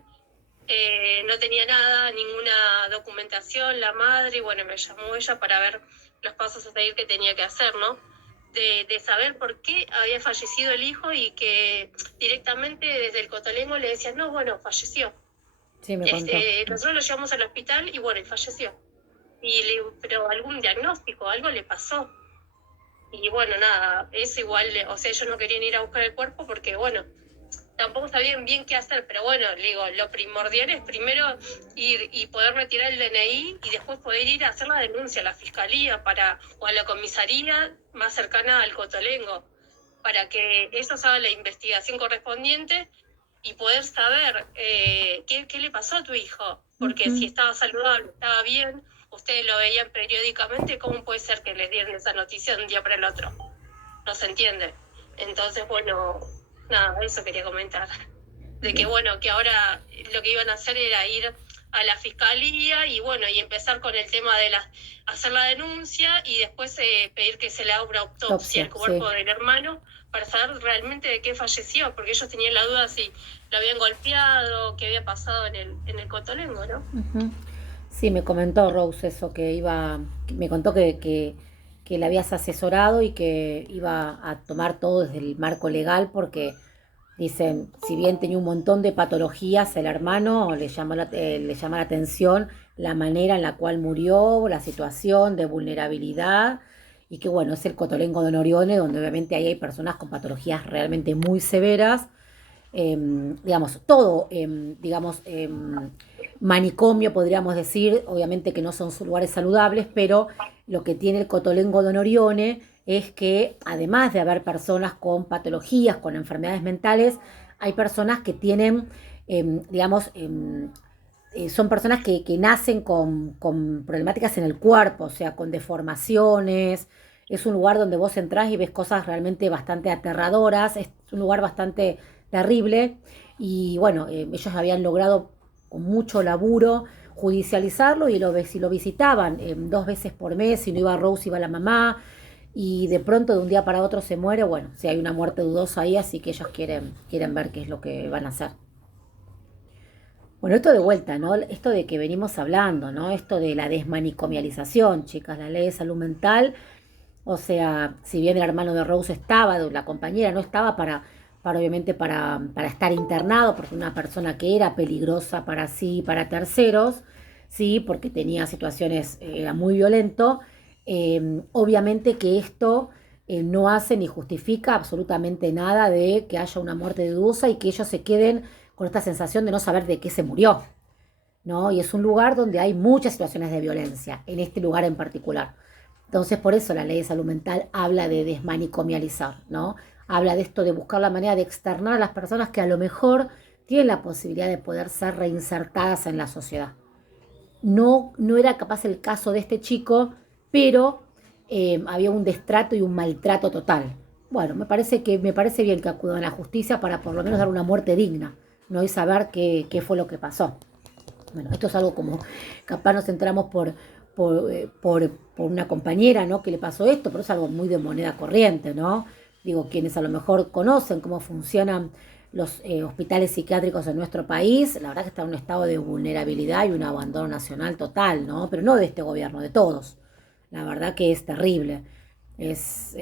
no tenía nada, ninguna documentación, la madre, y bueno, me llamó ella para ver los pasos a seguir que tenía que hacer, ¿no? De saber por qué había fallecido el hijo y que directamente desde el cotolengo le decían, no, bueno, falleció. Sí, me contó. Nosotros lo llevamos al hospital y bueno, y falleció. Y le digo, pero algún diagnóstico, algo le pasó. Y bueno, nada, eso igual, o sea, ellos no querían ir a buscar el cuerpo porque, bueno, tampoco sabían bien qué hacer, pero bueno, le digo, lo primordial es primero ir y poder retirar el DNI y después poder ir a hacer la denuncia a la fiscalía o a la comisaría más cercana al Cotolengo, para que ellos hagan la investigación correspondiente y poder saber qué le pasó a tu hijo, porque si estaba saludable, estaba bien, ustedes lo veían periódicamente, ¿cómo puede ser que les dieran esa noticia de un día para el otro? No se entiende. Entonces, bueno, nada, eso quería comentar. De que, bueno, que ahora lo que iban a hacer era ir a la fiscalía y, bueno, y empezar con el tema de hacer la denuncia y después pedir que se le haga una autopsia al cuerpo del hermano para saber realmente de qué falleció, porque ellos tenían la duda si lo habían golpeado, qué había pasado en el Cotolengo, ¿no? Sí, me comentó Rose eso, me contó que le habías asesorado y que iba a tomar todo desde el marco legal porque dicen, si bien tenía un montón de patologías, el hermano le llama la atención la manera en la cual murió, la situación de vulnerabilidad y que bueno, es el Cotolengo de Norione, donde obviamente ahí hay personas con patologías realmente muy severas. Digamos, todo, manicomio, podríamos decir, obviamente que no son lugares saludables, pero lo que tiene el Cotolengo de Norione es que además de haber personas con patologías, con enfermedades mentales, hay personas que tienen, son personas que nacen con problemáticas en el cuerpo, o sea, con deformaciones. Es un lugar donde vos entrás y ves cosas realmente bastante aterradoras, es un lugar bastante terrible y bueno, ellos habían logrado con mucho laburo judicializarlo y si lo visitaban 2 veces por mes, si no iba Rose iba la mamá y de pronto de un día para otro se muere, bueno, si hay una muerte dudosa ahí, así que ellos quieren ver qué es lo que van a hacer. Bueno, esto de vuelta, ¿no? Esto de que venimos hablando, ¿no? Esto de la desmanicomialización, chicas, la ley de salud mental, o sea, si bien el hermano de Rose estaba, la compañera no estaba obviamente para estar internado, porque una persona que era peligrosa para sí y para terceros, sí, porque tenía situaciones, era muy violento, obviamente que esto no hace ni justifica absolutamente nada de que haya una muerte dudosa y que ellos se queden con esta sensación de no saber de qué se murió, ¿no? Y es un lugar donde hay muchas situaciones de violencia, en este lugar en particular. Entonces, por eso la ley de salud mental habla de desmanicomializar, ¿no? Habla de esto de buscar la manera de externar a las personas que a lo mejor tienen la posibilidad de poder ser reinsertadas en la sociedad. No era capaz el caso de este chico, pero había un destrato y un maltrato total. Bueno, me parece bien que acudan a la justicia para por lo menos dar una muerte digna, ¿no? Y saber qué fue lo que pasó. Bueno, esto es algo como, capaz nos entramos por una compañera, ¿no? Que le pasó esto, pero es algo muy de moneda corriente, ¿no? Digo, quienes a lo mejor conocen cómo funcionan los hospitales psiquiátricos en nuestro país, la verdad que está en un estado de vulnerabilidad y un abandono nacional total, ¿no? Pero no de este gobierno, de todos. La verdad que es terrible. Es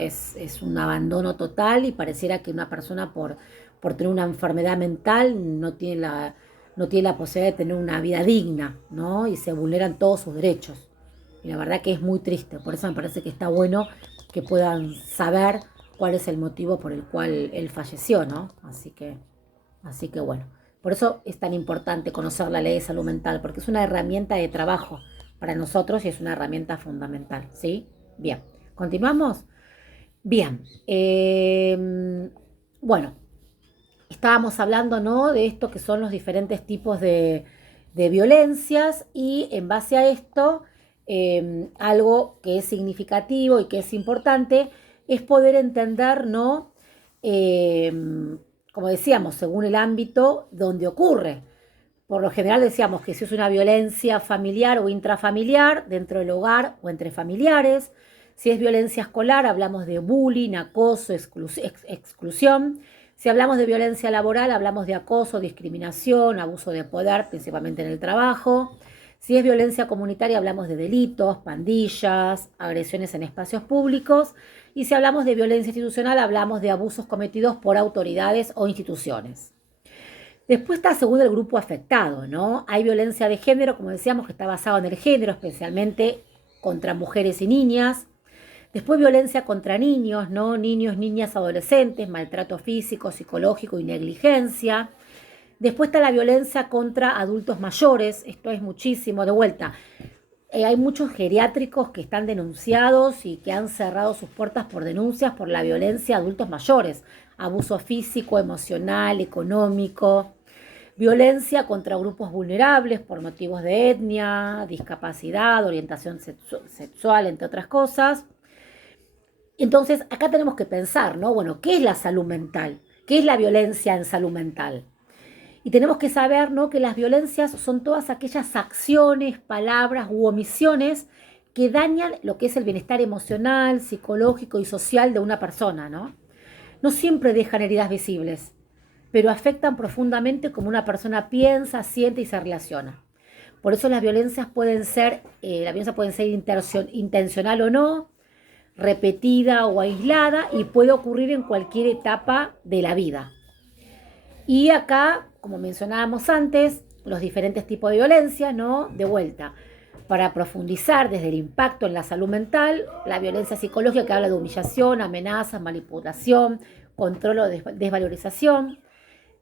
un abandono total y pareciera que una persona por tener una enfermedad mental no tiene la posibilidad de tener una vida digna, ¿no? Y se vulneran todos sus derechos. Y la verdad que es muy triste. Por eso me parece que está bueno que puedan saber cuál es el motivo por el cual él falleció, ¿no? Así que bueno. Por eso es tan importante conocer la ley de salud mental, porque es una herramienta de trabajo para nosotros y es una herramienta fundamental, ¿sí? Bien, ¿continuamos? Bien, bueno, estábamos hablando, ¿no? De esto que son los diferentes tipos de violencias y en base a esto, algo que es significativo y que es importante es poder entender, ¿no? Como decíamos, según el ámbito donde ocurre. Por lo general decíamos que si es una violencia familiar o intrafamiliar, dentro del hogar o entre familiares. Si es violencia escolar, hablamos de bullying, acoso, exclusión. Si hablamos de violencia laboral, hablamos de acoso, discriminación, abuso de poder, principalmente en el trabajo. Si es violencia comunitaria, hablamos de delitos, pandillas, agresiones en espacios públicos. Y si hablamos de violencia institucional, hablamos de abusos cometidos por autoridades o instituciones. Después está según el grupo afectado, ¿no? Hay violencia de género, como decíamos, que está basado en el género, especialmente contra mujeres y niñas. Después violencia contra niños, ¿no? Niños, niñas, adolescentes, maltrato físico, psicológico y negligencia. Después está la violencia contra adultos mayores, esto es muchísimo, de vuelta. Hay muchos geriátricos que están denunciados y que han cerrado sus puertas por denuncias por la violencia a adultos mayores, abuso físico, emocional, económico, violencia contra grupos vulnerables por motivos de etnia, discapacidad, orientación sexual, entre otras cosas. Entonces, acá tenemos que pensar, ¿no? Bueno, ¿qué es la salud mental? ¿Qué es la violencia en salud mental? Y tenemos que saber, ¿no?, que las violencias son todas aquellas acciones, palabras u omisiones que dañan lo que es el bienestar emocional, psicológico y social de una persona, ¿no? No siempre dejan heridas visibles, pero afectan profundamente cómo una persona piensa, siente y se relaciona. Por eso las violencias pueden ser, intencional o no, repetida o aislada, y puede ocurrir en cualquier etapa de la vida. Y acá, como mencionábamos antes, los diferentes tipos de violencia, ¿no? De vuelta, para profundizar desde el impacto en la salud mental, la violencia psicológica, que habla de humillación, amenazas, manipulación, control o desvalorización,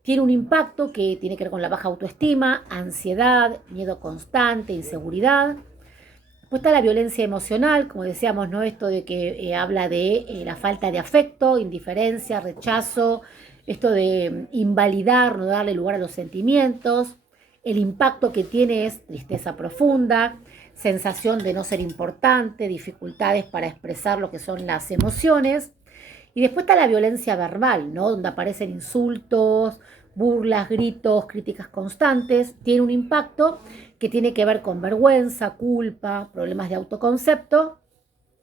tiene un impacto que tiene que ver con la baja autoestima, ansiedad, miedo constante, inseguridad. Después está la violencia emocional, como decíamos, ¿no? Esto de que habla de la falta de afecto, indiferencia, rechazo, esto de invalidar, no darle lugar a los sentimientos. El impacto que tiene es tristeza profunda, sensación de no ser importante, dificultades para expresar lo que son las emociones. Y después está la violencia verbal, ¿no? Donde aparecen insultos, burlas, gritos, críticas constantes. Tiene un impacto que tiene que ver con vergüenza, culpa, problemas de autoconcepto.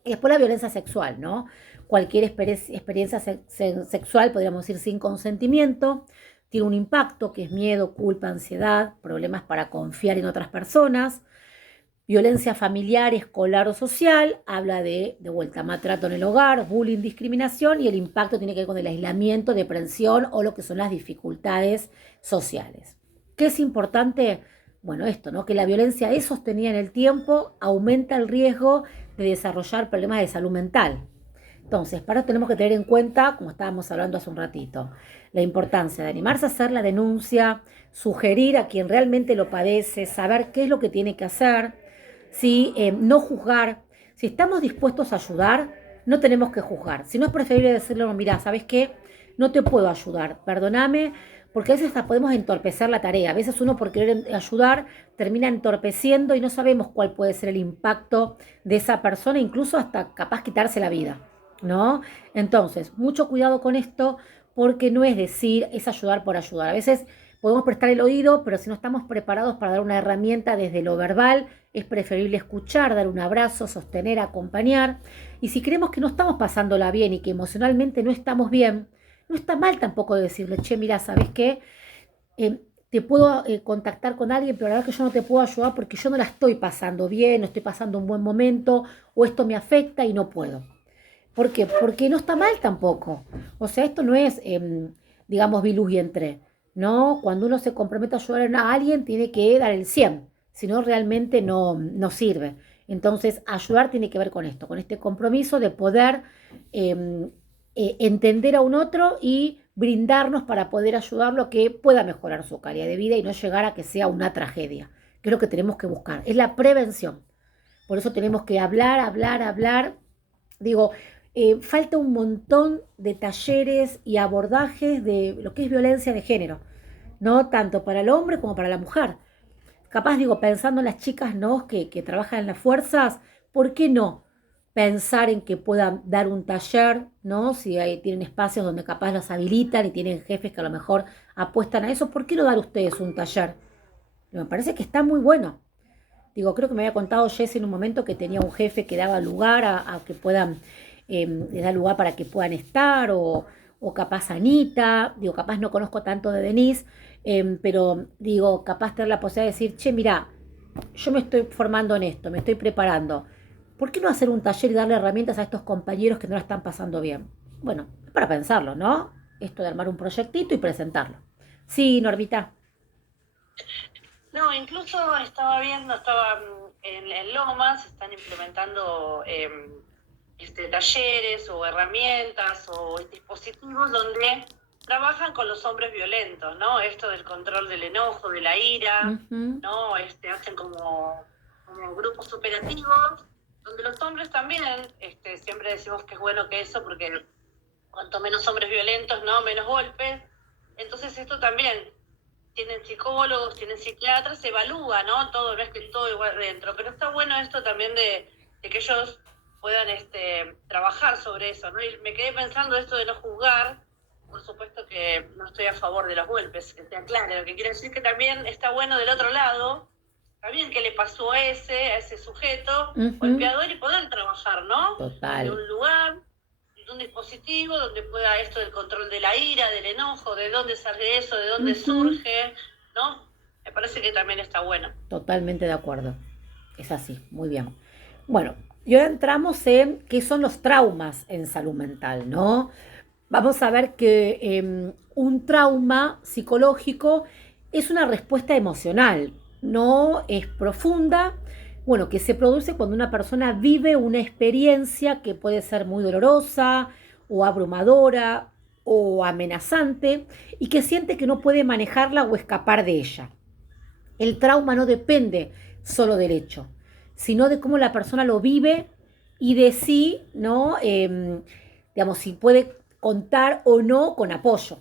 Y después la violencia sexual, ¿no? Cualquier experiencia sexual, podríamos decir, sin consentimiento, tiene un impacto que es miedo, culpa, ansiedad, problemas para confiar en otras personas. Violencia familiar, escolar o social, habla de vuelta, maltrato en el hogar, bullying, discriminación, y el impacto tiene que ver con el aislamiento, depresión o lo que son las dificultades sociales. ¿Qué es importante? Bueno, esto, ¿no? Que la violencia es sostenida en el tiempo, aumenta el riesgo de desarrollar problemas de salud mental. Entonces, para eso tenemos que tener en cuenta, como estábamos hablando hace un ratito, la importancia de animarse a hacer la denuncia, sugerir a quien realmente lo padece, saber qué es lo que tiene que hacer, ¿sí? No juzgar. Si estamos dispuestos a ayudar, no tenemos que juzgar. Si no, es preferible decirle, no, mira, ¿sabes qué? No te puedo ayudar, perdóname, porque a veces hasta podemos entorpecer la tarea. A veces uno, por querer ayudar, termina entorpeciendo y no sabemos cuál puede ser el impacto de esa persona, incluso hasta capaz quitarse la vida, ¿no? Entonces, mucho cuidado con esto, porque no es decir, es ayudar por ayudar. A veces podemos prestar el oído, pero si no estamos preparados para dar una herramienta desde lo verbal, es preferible escuchar, dar un abrazo, sostener, acompañar. Y si creemos que no estamos pasándola bien y que emocionalmente no estamos bien, no está mal tampoco decirle, che, mira, ¿sabes qué? Te puedo contactar con alguien, pero la verdad que yo no te puedo ayudar porque yo no la estoy pasando bien, no estoy pasando un buen momento, o esto me afecta y no puedo. ¿Por qué? Porque no está mal tampoco. O sea, esto no es, digamos, vilus y entré, ¿no? Cuando uno se compromete a ayudar a alguien, tiene que dar el 100, si no realmente no sirve. Entonces, ayudar tiene que ver con esto, con este compromiso de poder entender a un otro y brindarnos para poder ayudarlo a que pueda mejorar su calidad de vida y no llegar a que sea una tragedia, que es lo que tenemos que buscar, es la prevención. Por eso tenemos que hablar. Digo, falta un montón de talleres y abordajes de lo que es violencia de género, ¿no? Tanto para el hombre como para la mujer. Capaz, digo, pensando en las chicas, ¿no?, que trabajan en las fuerzas, ¿por qué no pensar en que puedan dar un taller, ¿no? Si tienen espacios donde capaz los habilitan y tienen jefes que a lo mejor apuestan a eso, ¿por qué no dar ustedes un taller? Me parece que está muy bueno. Digo, creo que me había contado Jessy en un momento que tenía un jefe que daba lugar a que puedan, les da lugar para que puedan estar, o capaz Anita, digo, capaz no conozco tanto de Denise, pero digo, capaz tener la posibilidad de decir, che, mira, yo me estoy formando en esto, me estoy preparando. ¿Por qué no hacer un taller y darle herramientas a estos compañeros que no la están pasando bien? Bueno, es para pensarlo, ¿no? Esto de armar un proyectito y presentarlo. Sí, Normita. No, incluso estaba viendo, en Lomas, están implementando talleres o herramientas o dispositivos donde trabajan con los hombres violentos, ¿no? Esto del control del enojo, de la ira, Ujú. ¿no? Hacen como grupos operativos, donde los hombres también, siempre decimos que es bueno que eso, porque cuanto menos hombres violentos, ¿no? Menos golpes. Entonces esto también, tienen psicólogos, tienen psiquiatras, se evalúa, ¿no? Todo, no es que todo igual dentro, pero está bueno esto también de que ellos puedan trabajar sobre eso, ¿no? Y me quedé pensando esto de no juzgar, por supuesto que no estoy a favor de los golpes, que sea claro, lo que quiere decir que también está bueno del otro lado, también qué le pasó a ese sujeto Ujú. golpeador y poder trabajar, ¿no? Desde Total. un lugar, de un dispositivo donde pueda esto del control de la ira, del enojo, de dónde sale eso, de dónde Ujú. surge, ¿no? Me parece que también está bueno. Totalmente de acuerdo. Es así, muy bien. Bueno, y ahora entramos en qué son los traumas en salud mental, ¿no? Vamos a ver que un trauma psicológico es una respuesta emocional, no es profunda, bueno, que se produce cuando una persona vive una experiencia que puede ser muy dolorosa o abrumadora o amenazante y que siente que no puede manejarla o escapar de ella. El trauma no depende solo del hecho, sino de cómo la persona lo vive y de sí, ¿no? Digamos, si puede contar o no con apoyo.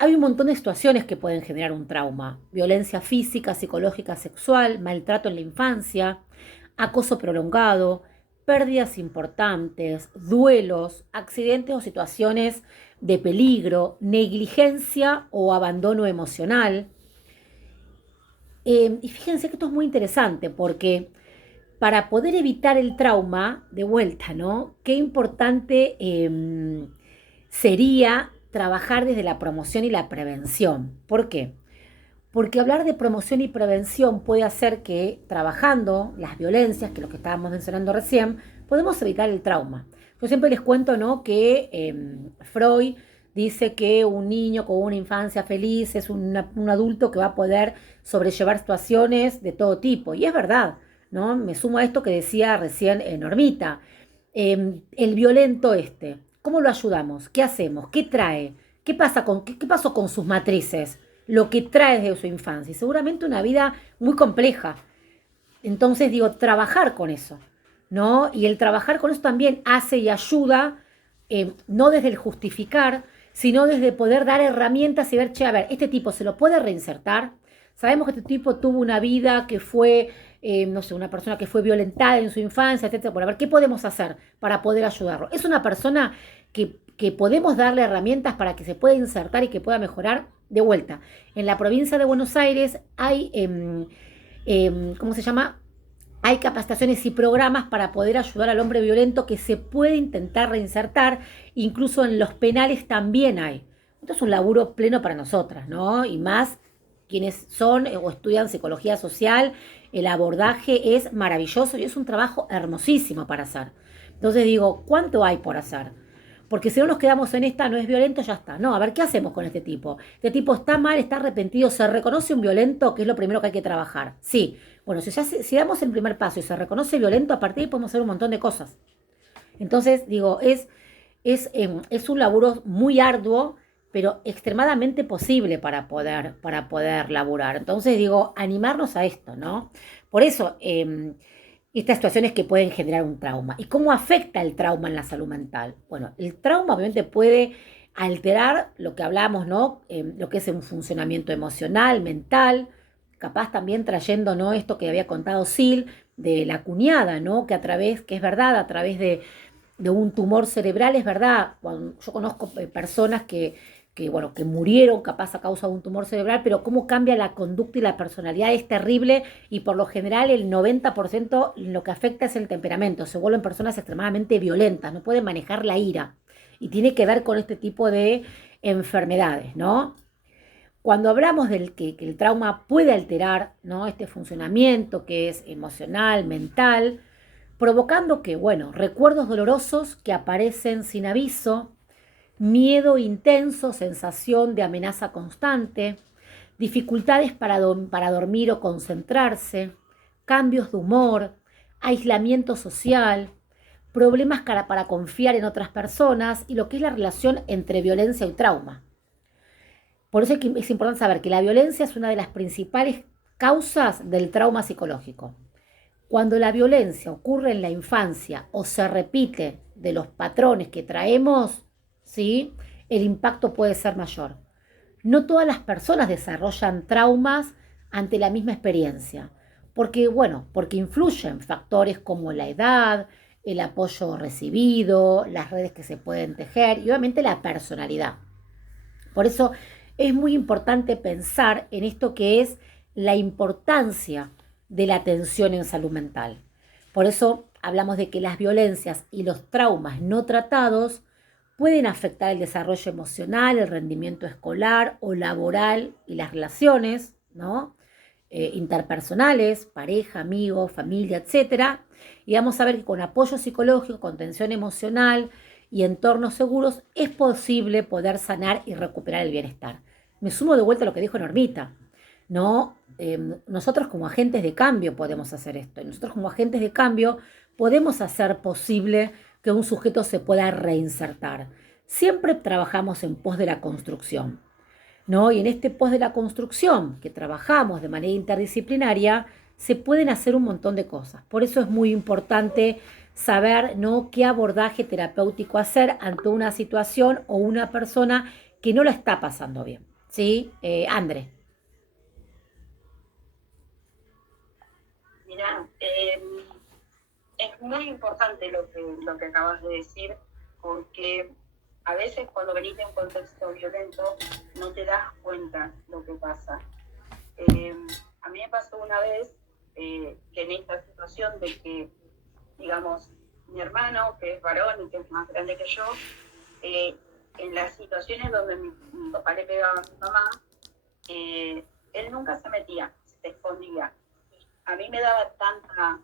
Hay un montón de situaciones que pueden generar un trauma. Violencia física, psicológica, sexual, maltrato en la infancia, acoso prolongado, pérdidas importantes, duelos, accidentes o situaciones de peligro, negligencia o abandono emocional. Y fíjense que esto es muy interesante porque para poder evitar el trauma, de vuelta, ¿no? Qué importante sería trabajar desde la promoción y la prevención. ¿Por qué? Porque hablar de promoción y prevención puede hacer que trabajando las violencias, que es lo que estábamos mencionando recién, podemos evitar el trauma. Yo siempre les cuento, ¿no? Que Freud dice que un niño con una infancia feliz es un adulto que va a poder sobrellevar situaciones de todo tipo. Y es verdad, ¿no? Me sumo a esto que decía recién Normita. El violento ¿cómo lo ayudamos? ¿Qué hacemos? ¿Qué trae? ¿Qué pasó con sus matrices? Lo que trae desde su infancia. Y seguramente una vida muy compleja. Entonces, digo, trabajar con eso, ¿no? Y el trabajar con eso también hace y ayuda, no desde el justificar, sino desde poder dar herramientas y ver, che, a ver, este tipo se lo puede reinsertar. Sabemos que este tipo tuvo una vida que fue, no sé, una persona que fue violentada en su infancia, etcétera. Por a ver, ¿qué podemos hacer para poder ayudarlo? Es una persona que podemos darle herramientas para que se pueda insertar y que pueda mejorar. De vuelta, en la provincia de Buenos Aires hay ¿cómo se llama? Hay capacitaciones y programas para poder ayudar al hombre violento que se puede intentar reinsertar, incluso en los penales también hay. Esto es un laburo pleno para nosotras, ¿no? Y más quienes son o estudian psicología social, el abordaje es maravilloso y es un trabajo hermosísimo para hacer. Entonces digo, ¿cuánto hay por hacer? Porque si no nos quedamos en esta, no es violento, ya está. No, a ver, ¿qué hacemos con este tipo? Este tipo está mal, está arrepentido, se reconoce un violento, que es lo primero que hay que trabajar. Sí, bueno, si damos el primer paso y se reconoce violento, a partir de ahí podemos hacer un montón de cosas. Entonces, digo, es un laburo muy arduo, pero extremadamente posible para poder laburar. Entonces, digo, animarnos a esto, ¿no? Por eso, estas situaciones que pueden generar un trauma. ¿Y cómo afecta el trauma en la salud mental? Bueno, el trauma obviamente puede alterar lo que hablamos, ¿no? Lo que es un funcionamiento emocional, mental, capaz también trayendo, ¿no? Esto que había contado Sil de la cuñada, ¿no? Que es verdad, a través de un tumor cerebral, es verdad. Cuando yo conozco personas bueno, que murieron capaz a causa de un tumor cerebral, pero cómo cambia la conducta y la personalidad es terrible y por lo general el 90% lo que afecta es el temperamento. Se vuelven personas extremadamente violentas, no pueden manejar la ira y tiene que ver con este tipo de enfermedades, ¿no? Cuando hablamos del que el trauma puede alterar, ¿no? Este funcionamiento que es emocional, mental, provocando que, bueno, recuerdos dolorosos que aparecen sin aviso, miedo intenso, sensación de amenaza constante, dificultades para dormir o concentrarse, cambios de humor, aislamiento social, problemas para confiar en otras personas y lo que es la relación entre violencia y trauma. Por eso es importante saber que la violencia es una de las principales causas del trauma psicológico. Cuando la violencia ocurre en la infancia o se repite de los patrones que traemos, ¿sí?, el impacto puede ser mayor. No todas las personas desarrollan traumas ante la misma experiencia, porque influyen factores como la edad, el apoyo recibido, las redes que se pueden tejer y obviamente la personalidad. Por eso es muy importante pensar en esto que es la importancia de la atención en salud mental. Por eso hablamos de que las violencias y los traumas no tratados pueden afectar el desarrollo emocional, el rendimiento escolar o laboral y las relaciones, ¿no?, interpersonales, pareja, amigos, familia, etc. Y vamos a ver que con apoyo psicológico, contención emocional y entornos seguros es posible poder sanar y recuperar el bienestar. Me sumo de vuelta a lo que dijo Normita, ¿no? Nosotros como agentes de cambio podemos hacer esto. Nosotros como agentes de cambio podemos hacer posible que un sujeto se pueda reinsertar. Siempre trabajamos en pos de la construcción, ¿no? Y en este pos de la construcción que trabajamos de manera interdisciplinaria, se pueden hacer un montón de cosas. Por eso es muy importante saber, ¿no?, qué abordaje terapéutico hacer ante una situación o una persona que no la está pasando bien. ¿Sí? André. Mira, es muy importante lo que acabas de decir, porque a veces cuando venís de un contexto violento no te das cuenta lo que pasa. A mí me pasó una vez que en esta situación de que, digamos, mi hermano, que es varón y que es más grande que yo, en las situaciones donde mi papá le pegaba a mi mamá, él nunca se metía, se escondía. A mí me daba tanta,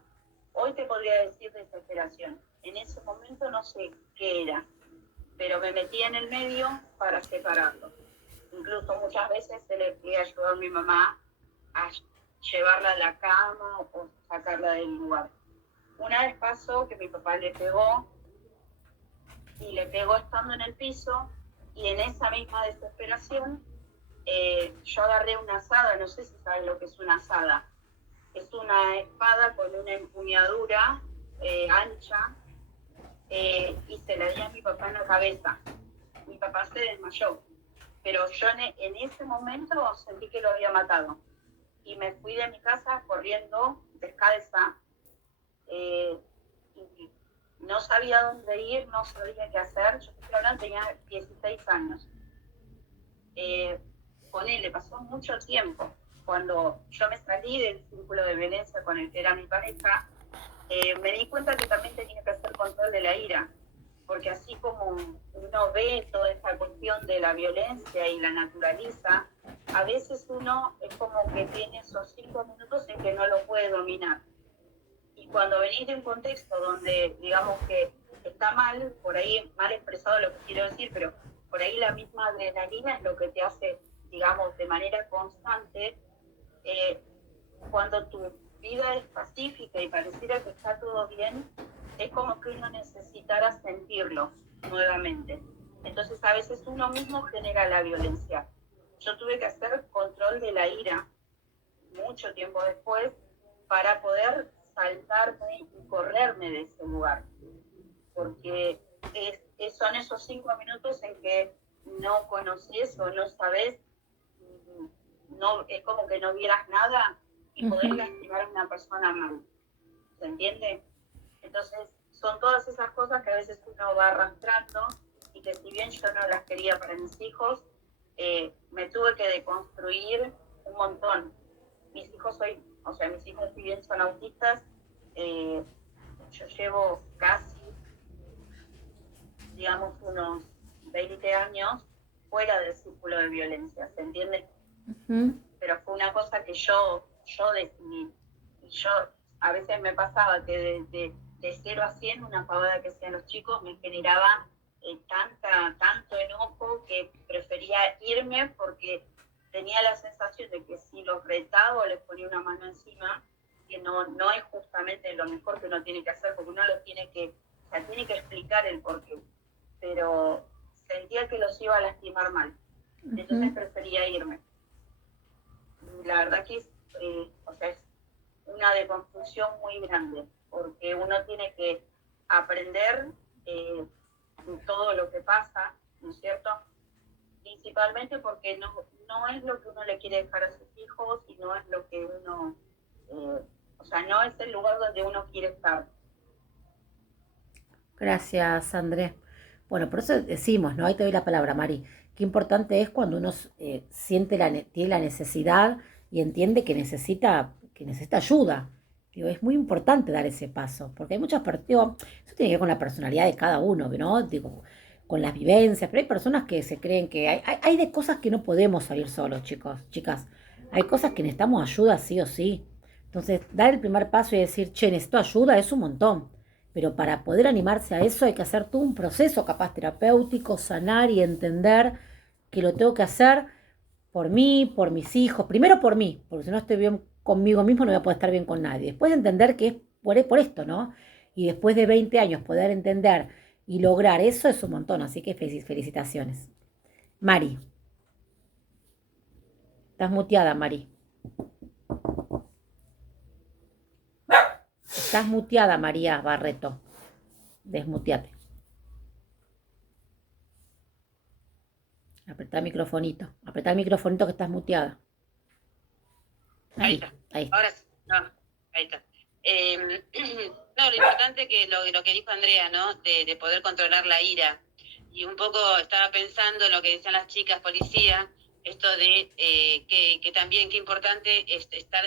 hoy te podría decir desesperación. En ese momento no sé qué era, pero me metía en el medio para separarlo. Incluso muchas veces se le pedía ayudar a mi mamá a llevarla a la cama o sacarla del lugar. Una vez pasó que mi papá le pegó, y le pegó estando en el piso, y en esa misma desesperación yo agarré una azada, no sé si saben lo que es una azada. Es una espada con una empuñadura ancha, y se la di a mi papá en la cabeza. Mi papá se desmayó, pero yo en ese momento sentí que lo había matado. Y me fui de mi casa corriendo, descalza, y no sabía dónde ir, no sabía qué hacer. Yo estoy hablando, tenía 16 años. Con él le pasó mucho tiempo. Cuando yo me salí del círculo de violencia con el que era mi pareja, me di cuenta que también tenía que hacer control de la ira, porque así como uno ve toda esta cuestión de la violencia y la naturaliza, a veces uno es como que tiene esos 5 minutos en que no lo puede dominar. Y cuando venís de un contexto donde, digamos que está mal, por ahí mal expresado lo que quiero decir, pero por ahí la misma adrenalina es lo que te hace, digamos, de manera constante, cuando tu vida es pacífica y pareciera que está todo bien, es como que uno necesitara sentirlo nuevamente. Entonces a veces uno mismo genera la violencia. Yo tuve que hacer control de la ira mucho tiempo después para poder saltarme y correrme de ese lugar, porque son esos 5 minutos en que no conoces o no sabes, no, es como que no vieras nada y poder lastimar a una persona mal, ¿se entiende? Entonces son todas esas cosas que a veces uno va arrastrando y que si bien yo no las quería para mis hijos, me tuve que deconstruir un montón. Mis hijos si bien son autistas, yo llevo casi, digamos, unos 20 años fuera del círculo de violencia, ¿se entiende? Pero fue una cosa que yo decidí. Y yo, a veces me pasaba que de 0 a 100, una pavada que hacían los chicos me generaba tanto enojo que prefería irme porque tenía la sensación de que si los retaba o les ponía una mano encima, que no es justamente lo mejor que uno tiene que hacer, porque uno lo tiene que explicar el porqué, pero sentía que los iba a lastimar mal, entonces prefería irme. La verdad que es una deconstrucción muy grande, porque uno tiene que aprender todo lo que pasa, ¿no es cierto? Principalmente porque no es lo que uno le quiere dejar a sus hijos y no es lo que uno, no es el lugar donde uno quiere estar. Gracias, Andrés. Bueno, por eso decimos, ¿no? Ahí te doy la palabra, Mari. Qué importante es cuando uno tiene la necesidad y entiende que necesita ayuda. Digo, es muy importante dar ese paso, porque hay muchas personas, eso tiene que ver con la personalidad de cada uno, ¿no? Digo, con las vivencias, pero hay personas que se creen que hay de cosas que no podemos salir solos, chicos, chicas. Hay cosas que necesitamos ayuda sí o sí. Entonces, dar el primer paso y decir, che, necesito ayuda, es un montón. Pero para poder animarse a eso hay que hacer todo un proceso capaz terapéutico, sanar y entender que lo tengo que hacer por mí, por mis hijos. Primero por mí, porque si no estoy bien conmigo mismo no voy a poder estar bien con nadie. Después de entender que es por esto, ¿no? Y después de 20 años poder entender y lograr eso es un montón. Así que felicitaciones. Mari. Estás muteada, Mari. Estás muteada, María Barreto. Desmuteate. Apretá el microfonito. Apretá el microfonito que estás muteada. Ahí está. Ahí está. Ahora sí. No, ahí está. No, lo importante que lo que dijo Andrea, ¿no? De poder controlar la ira. Y un poco estaba pensando en lo que decían las chicas policías, esto de que también qué importante es estar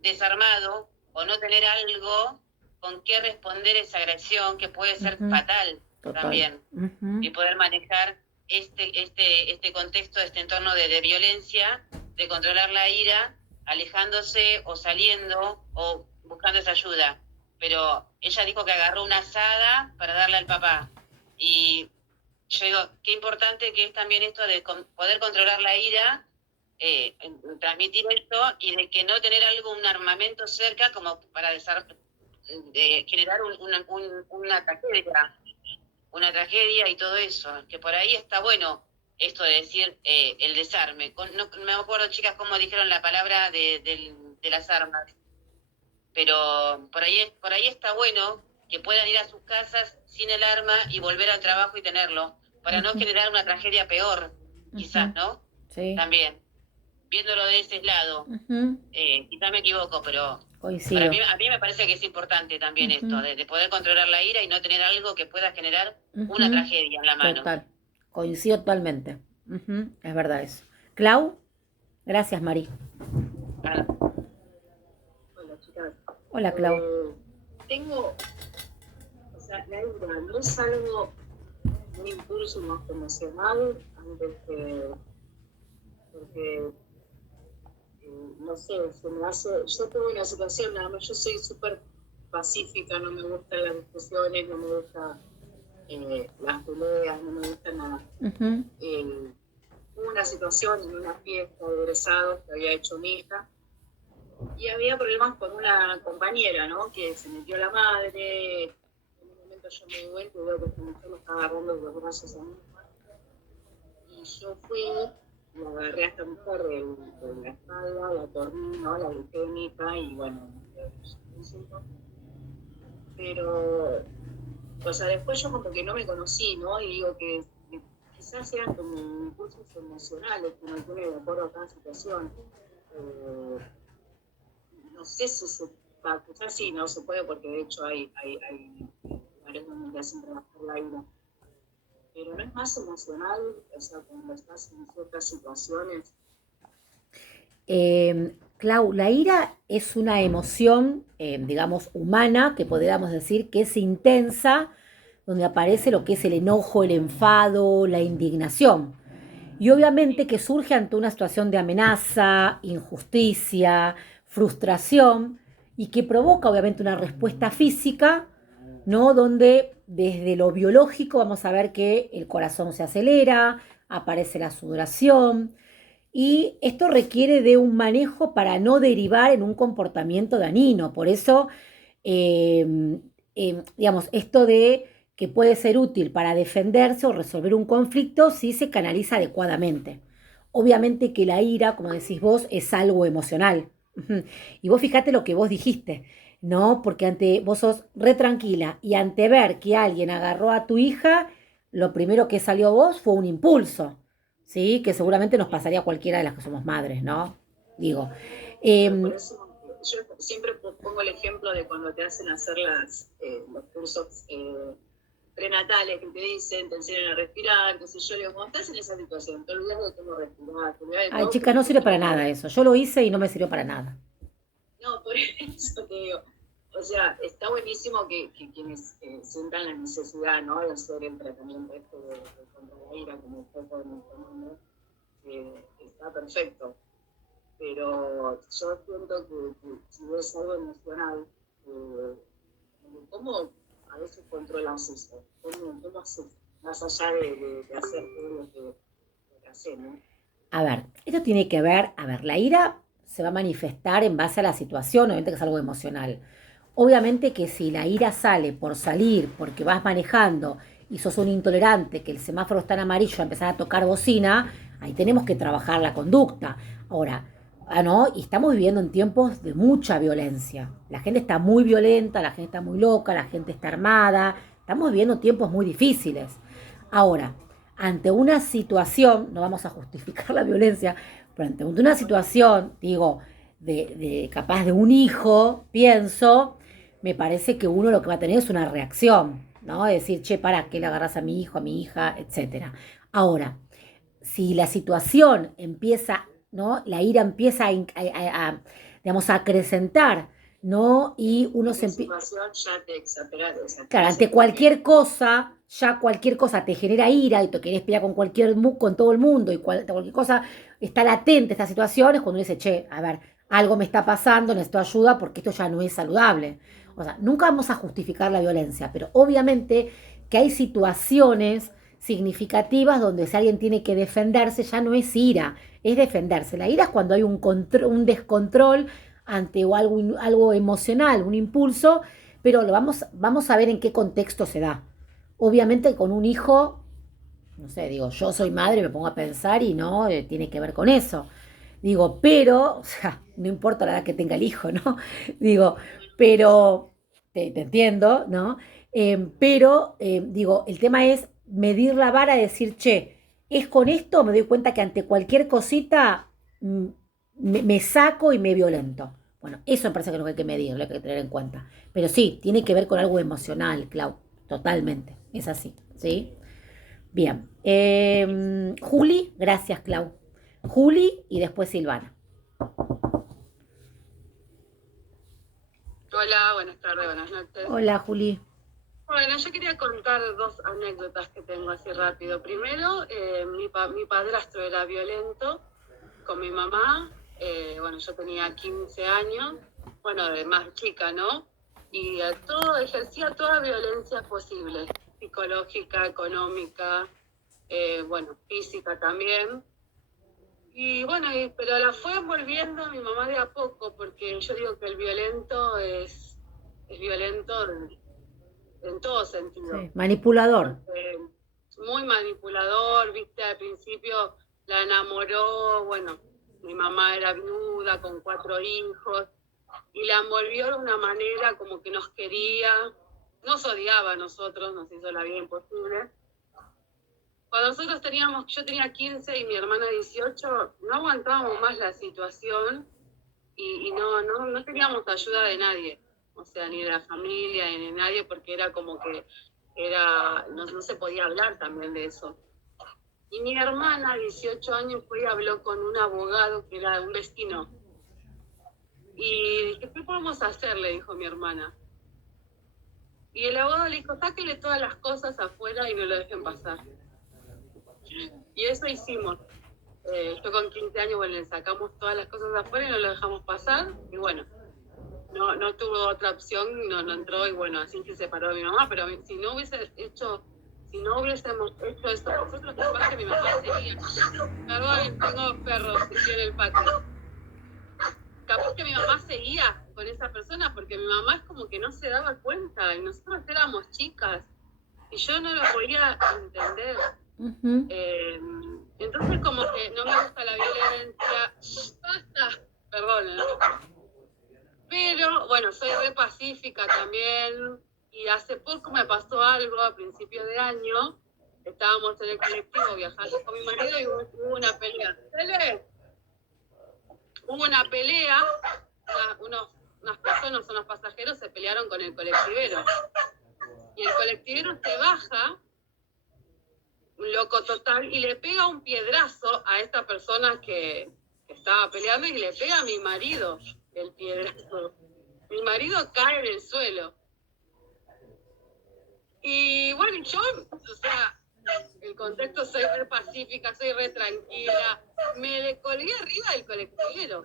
desarmado o no tener algo con qué responder esa agresión que puede ser fatal. Total. También. Y poder manejar este contexto, este entorno de violencia, de controlar la ira, alejándose o saliendo o buscando esa ayuda. Pero ella dijo que agarró una asada para darle al papá. Y yo digo, qué importante que es también esto de poder controlar la ira, transmitir esto y de que no tener un armamento cerca como para generar una tragedia y todo eso. Que por ahí está bueno esto de decir el desarme. No me acuerdo, chicas, cómo dijeron la palabra de las armas. Pero por ahí está bueno que puedan ir a sus casas sin el arma y volver al trabajo y tenerlo, para no generar una tragedia peor, quizás, ¿no? Sí. También, viéndolo de ese lado. Quizás me equivoco, pero coincido. A mí me parece que es importante también esto, de poder controlar la ira y no tener algo que pueda generar una tragedia en la mano. Total, coincido totalmente. Es verdad eso. Clau, gracias, Mari. Claro. Hola, chicas. Hola, Clau. La ira no es algo, un impulso más emocional, porque no sé, se me hace, yo tuve una situación, nada más, yo soy súper pacífica, no me gustan las discusiones, no me gustan las peleas, no me gusta nada. Hubo una situación en una fiesta de egresados que había hecho mi hija, y había problemas con una compañera, ¿no? Que se metió la madre. En un momento yo me di vuelta y veo que esta mujer me estaba agarrando los brazos a mí. Y yo fui, la agarré a esta mujer de la espalda, la torní, ¿no? La grité de mi hija y bueno, pero, después yo como que no me conocí, ¿no? Y digo que quizás eran como impulsos emocionales que uno tiene de acuerdo a cada situación. No sé si quizás sí, no se puede, porque de hecho hay lugares donde hacen trabajar la ira. Pero no es más emocional, cuando estás en ciertas situaciones. Clau, la ira es una emoción, digamos, humana, que podríamos decir que es intensa, donde aparece lo que es el enojo, el enfado, la indignación. Y obviamente que surge ante una situación de amenaza, injusticia, frustración, y que provoca obviamente una respuesta física, ¿no? Donde desde lo biológico vamos a ver que el corazón se acelera, aparece la sudoración, y esto requiere de un manejo para no derivar en un comportamiento dañino. Por eso, digamos, esto de que puede ser útil para defenderse o resolver un conflicto si se canaliza adecuadamente. Obviamente que la ira, como decís vos, es algo emocional. Y vos fijate lo que vos dijiste, ¿no? Porque ante vos sos re tranquila y ante ver que alguien agarró a tu hija, lo primero que salió vos fue un impulso, ¿sí? Que seguramente nos pasaría a cualquiera de las que somos madres, ¿no? Digo. Por eso yo siempre pongo el ejemplo de cuando te hacen hacer los cursos prenatales que te dicen, te enseñan a respirar, qué sé yo, digo, cuando estás en esa situación, te olvidas de cómo respirar, te olvidas de Ay, todo, chica, no sirve para nada eso. Yo lo hice y no me sirvió para nada. No, por eso te digo, o sea, está buenísimo que quienes sientan la necesidad, ¿no?, de hacer el tratamiento este de contra la ira, como un poco en este mundo, está perfecto. Pero yo siento que si es algo emocional, ¿cómo a veces controlas eso? ¿Cómo haces? Más allá de hacer todo lo que haces, ¿no? A ver, esto tiene que ver, la ira se va a manifestar en base a la situación, obviamente que es algo emocional. Obviamente que si la ira sale por salir, porque vas manejando y sos un intolerante, que el semáforo está en amarillo, a empezar a tocar bocina, ahí tenemos que trabajar la conducta. Ahora, ¿no? Y estamos viviendo en tiempos de mucha violencia. La gente está muy violenta, la gente está muy loca, la gente está armada. Estamos viviendo tiempos muy difíciles. Ahora, ante una situación, no vamos a justificar la violencia, pero ante una situación, digo, capaz de un hijo, pienso, me parece que uno lo que va a tener es una reacción, ¿no? Es decir, che, ¿para qué le agarras a mi hijo, a mi hija, etcétera? Ahora, si la situación empieza, ¿no? La ira empieza digamos, a acrecentar, ¿no? Y uno se empieza... Ya te exasperas. Claro, ante cualquier cosa, ya cualquier cosa te genera ira y te querés pelear con todo el mundo y cualquier cosa está latente esta situación, es cuando uno dice, che, a ver, algo me está pasando, necesito ayuda porque esto ya no es saludable. O sea, nunca vamos a justificar la violencia, pero obviamente que hay situaciones significativas donde si alguien tiene que defenderse ya no es ira, es defenderse. La ira es cuando hay un descontrol ante algo emocional, un impulso, pero vamos a ver en qué contexto se da. Obviamente con un hijo, no sé, digo, yo soy madre, me pongo a pensar y no tiene que ver con eso. Digo, pero, o sea, no importa la edad que tenga el hijo, ¿no? Digo, pero, te entiendo, ¿no? Digo, el tema es medir la vara, decir, che, es con esto, me doy cuenta que ante cualquier cosita me saco y me violento. Bueno, eso me parece que es lo que hay que medir, lo que hay que tener en cuenta. Pero sí, tiene que ver con algo emocional, Clau, totalmente, es así, ¿sí? Bien, Juli, gracias, Clau. Juli y después Silvana. Hola, buenas tardes, buenas noches. Hola, Juli. Bueno, yo quería contar dos anécdotas que tengo así rápido. Primero, mi padrastro era violento con mi mamá. Bueno, yo tenía 15 años, bueno, de más chica, ¿no? Y ejercía toda violencia posible, psicológica, económica, bueno, física también. Y bueno, pero la fue envolviendo mi mamá de a poco, porque yo digo que el violento es violento en todo sentido. Sí, manipulador. Muy manipulador, viste, al principio la enamoró, bueno, mi mamá era viuda con 4 hijos, y la envolvió de una manera como que nos quería, nos odiaba a nosotros, nos hizo la vida imposible. Cuando nosotros yo tenía 15 y mi hermana 18, no aguantábamos más la situación y no teníamos ayuda de nadie, o sea, ni de la familia, ni de nadie, porque era como que no se podía hablar también de eso. Y mi hermana, 18 años, fue y habló con un abogado que era un vecino. Y dije, ¿qué podemos hacer?, le dijo mi hermana. Y el abogado le dijo, sáquele todas las cosas afuera y no lo dejen pasar. Y eso hicimos. Yo con 15 años, bueno, le sacamos todas las cosas afuera y no lo dejamos pasar. Y bueno, no tuvo otra opción, no entró y bueno, así se separó de mi mamá. Pero si si no hubiésemos hecho esto nosotros, capaz que mi mamá seguía. Perdón, tengo perros aquí en el patio. Capaz que mi mamá seguía con esa persona porque mi mamá es como que no se daba cuenta y nosotros éramos chicas y yo no lo podía entender. Entonces como que no me gusta la violencia. Basta, perdón, ¿no? Pero bueno, soy re pacífica también y hace poco me pasó algo a principio de año. Estábamos en el colectivo viajando con mi marido y hubo una pelea. Hubo una pelea, unas personas, unos pasajeros se pelearon con el colectivero. Y el colectivero se baja, un loco total, y le pega un piedrazo a esta persona que estaba peleando y le pega a mi marido el piedrazo. Mi marido cae en el suelo. Y bueno, yo, o sea, el contexto, soy re pacífica, soy re tranquila, me le colgué arriba del colectivero,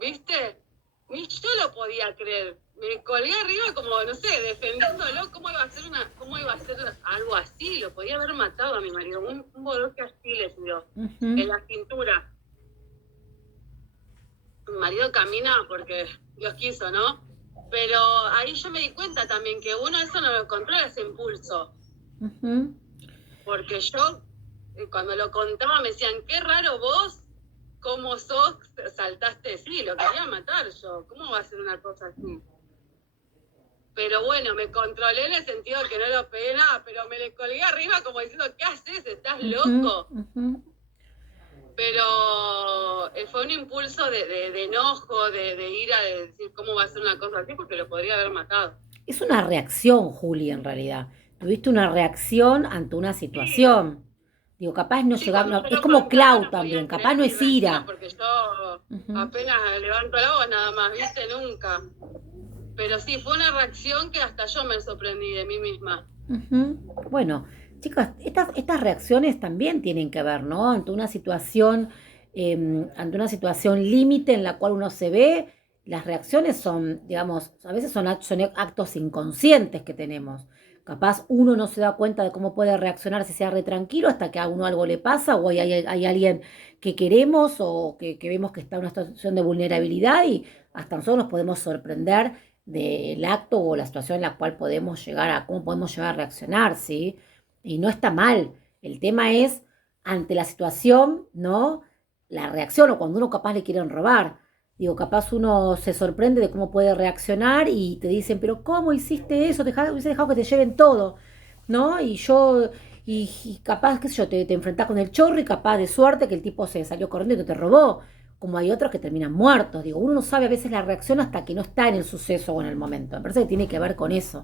¿viste? Ni yo lo podía creer, me colgué arriba como, no sé, defendiéndolo. ¿Cómo iba a ser algo así? Lo podía haber matado a mi marido, un bodoque así le tiró, en la cintura. Mi marido camina porque Dios quiso, ¿no? Pero ahí yo me di cuenta también que uno eso no lo controla, ese impulso. Porque yo, cuando lo contaba, me decían, qué raro vos, cómo sos, saltaste, sí, lo quería matar yo, ¿cómo va a ser una cosa así? Pero bueno, me controlé en el sentido de que no lo pegué nada, pero me le colgué arriba como diciendo, ¿qué haces? ¿Estás loco? Pero fue un impulso de enojo, de ira, de decir, ¿cómo va a ser una cosa así? Porque lo podría haber matado. Es una reacción, Juli, en realidad. Tuviste una reacción ante una situación. Digo, capaz no Sí, llegaba, cuando es yo lo como contaba, Clau no también, podían capaz creer no mi es ira. reacción, porque yo apenas levanto la voz nada más, ¿viste? Nunca. Pero sí, fue una reacción que hasta yo me sorprendí de mí misma. Bueno, chicas, estas reacciones también tienen que ver, ¿no? Ante una situación límite en la cual uno se ve, las reacciones son, digamos, a veces son actos inconscientes que tenemos. Capaz uno no se da cuenta de cómo puede reaccionar si sea re tranquilo hasta que a uno algo le pasa o hay alguien que queremos o que vemos que está en una situación de vulnerabilidad y hasta nosotros nos podemos sorprender del acto o la situación en la cual podemos llegar cómo podemos llegar a reaccionar, ¿sí? Y no está mal. El tema es, ante la situación, ¿no? La reacción, o cuando uno capaz le quieren robar. Digo, capaz uno se sorprende de cómo puede reaccionar y te dicen, pero ¿cómo hiciste eso? Hubiese dejado que te lleven todo, ¿no? Y capaz, qué sé yo, te enfrentás con el chorro y capaz de suerte que el tipo se salió corriendo y que te robó. Como hay otros que terminan muertos. Digo, uno no sabe a veces la reacción hasta que no está en el suceso o en el momento. Me parece que tiene que ver con eso,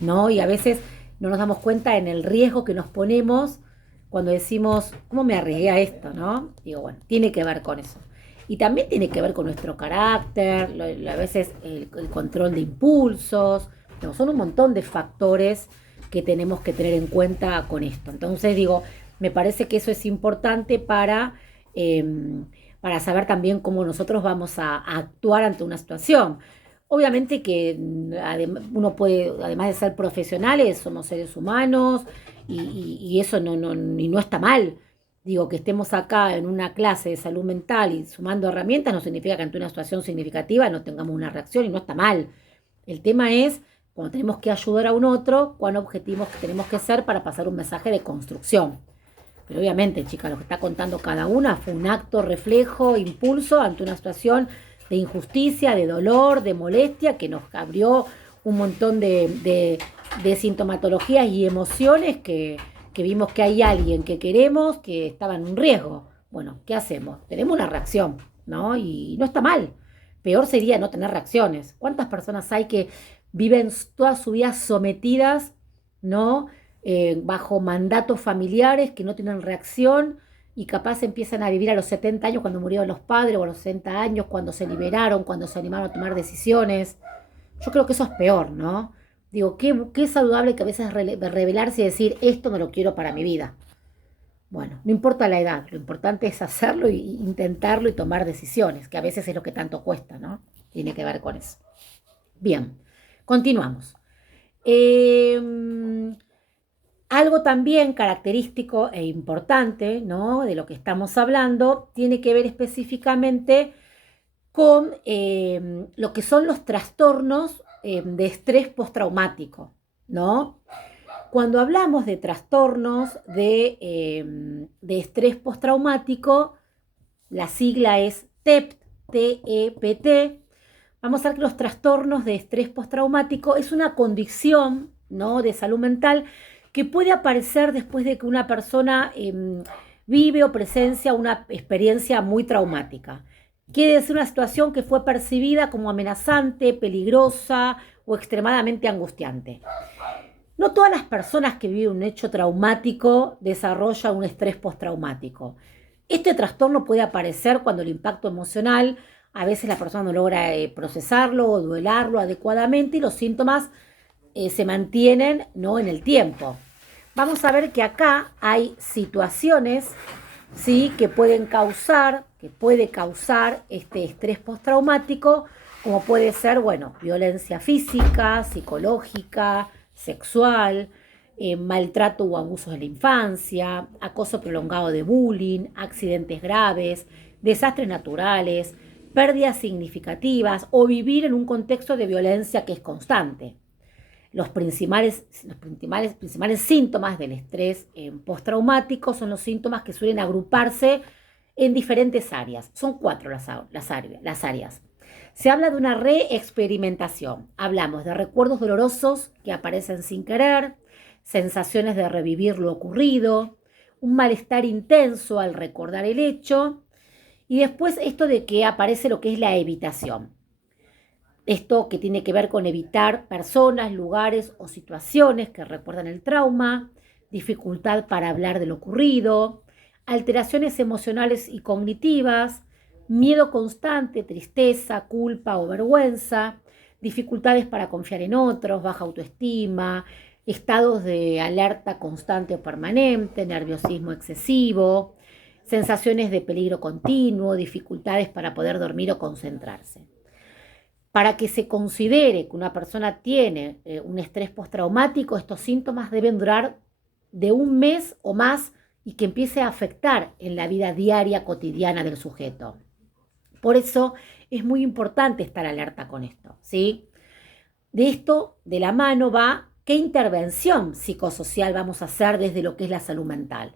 ¿no? Y a veces no nos damos cuenta en el riesgo que nos ponemos cuando decimos, ¿cómo me arriesgué a esto, no? Digo, bueno, tiene que ver con eso. Y también tiene que ver con nuestro carácter, a veces el control de impulsos. No, son un montón de factores que tenemos que tener en cuenta con esto. Entonces, digo, me parece que eso es importante para saber también cómo nosotros vamos a actuar ante una situación. Obviamente que uno puede, además de ser profesionales, somos seres humanos y eso no está mal. Digo, que estemos acá en una clase de salud mental y sumando herramientas no significa que ante una situación significativa no tengamos una reacción y no está mal. El tema es cuando tenemos que ayudar a un otro, cuán objetivos tenemos que ser para pasar un mensaje de construcción. Pero obviamente, chicas, lo que está contando cada una fue un acto, reflejo, impulso ante una situación de injusticia, de dolor, de molestia, que nos abrió un montón de sintomatologías y emociones que vimos que hay alguien que queremos que estaba en un riesgo. Bueno, ¿qué hacemos? Tenemos una reacción, ¿no? Y no está mal. Peor sería no tener reacciones. ¿Cuántas personas hay que viven toda su vida sometidas, ¿no? Bajo mandatos familiares que no tienen reacción y capaz empiezan a vivir a los 70 años cuando murieron los padres o a los 60 años cuando se liberaron, cuando se animaron a tomar decisiones. Yo creo que eso es peor, ¿no? Digo, qué saludable que a veces revelarse y decir, esto no lo quiero para mi vida. Bueno, no importa la edad, lo importante es hacerlo e intentarlo y tomar decisiones, que a veces es lo que tanto cuesta, ¿no? Tiene que ver con eso. Bien, continuamos. Algo también característico e importante, ¿no?, de lo que estamos hablando, tiene que ver específicamente con lo que son los trastornos de estrés postraumático, ¿no? Cuando hablamos de trastornos de estrés postraumático, la sigla es TEPT, T-E-P-T. Vamos a ver que los trastornos de estrés postraumático es una condición, ¿no?, de salud mental que puede aparecer después de que una persona vive o presencia una experiencia muy traumática. Quiere decir una situación que fue percibida como amenazante, peligrosa o extremadamente angustiante. No todas las personas que viven un hecho traumático desarrollan un estrés postraumático. Este trastorno puede aparecer cuando el impacto emocional, a veces la persona no logra procesarlo o duelarlo adecuadamente y los síntomas se mantienen, ¿no?, en el tiempo. Vamos a ver que acá hay situaciones, ¿sí?, que puede causar este estrés postraumático, como puede ser, bueno, violencia física, psicológica, sexual, maltrato o abusos de la infancia, acoso prolongado de bullying, accidentes graves, desastres naturales, pérdidas significativas o vivir en un contexto de violencia que es constante. Los principales síntomas del estrés postraumático son los síntomas que suelen agruparse en diferentes áreas. Son 4 las áreas. Se habla de una reexperimentación. Hablamos de recuerdos dolorosos que aparecen sin querer, sensaciones de revivir lo ocurrido, un malestar intenso al recordar el hecho, y después esto de que aparece lo que es la evitación. Esto que tiene que ver con evitar personas, lugares o situaciones que recuerdan el trauma, dificultad para hablar de lo ocurrido, alteraciones emocionales y cognitivas, miedo constante, tristeza, culpa o vergüenza, dificultades para confiar en otros, baja autoestima, estados de alerta constante o permanente, nerviosismo excesivo, sensaciones de peligro continuo, dificultades para poder dormir o concentrarse. Para que se considere que una persona tiene un estrés postraumático, estos síntomas deben durar de 1 mes o más y que empiece a afectar en la vida diaria cotidiana del sujeto. Por eso es muy importante estar alerta con esto, ¿sí? De esto, de la mano va qué intervención psicosocial vamos a hacer desde lo que es la salud mental.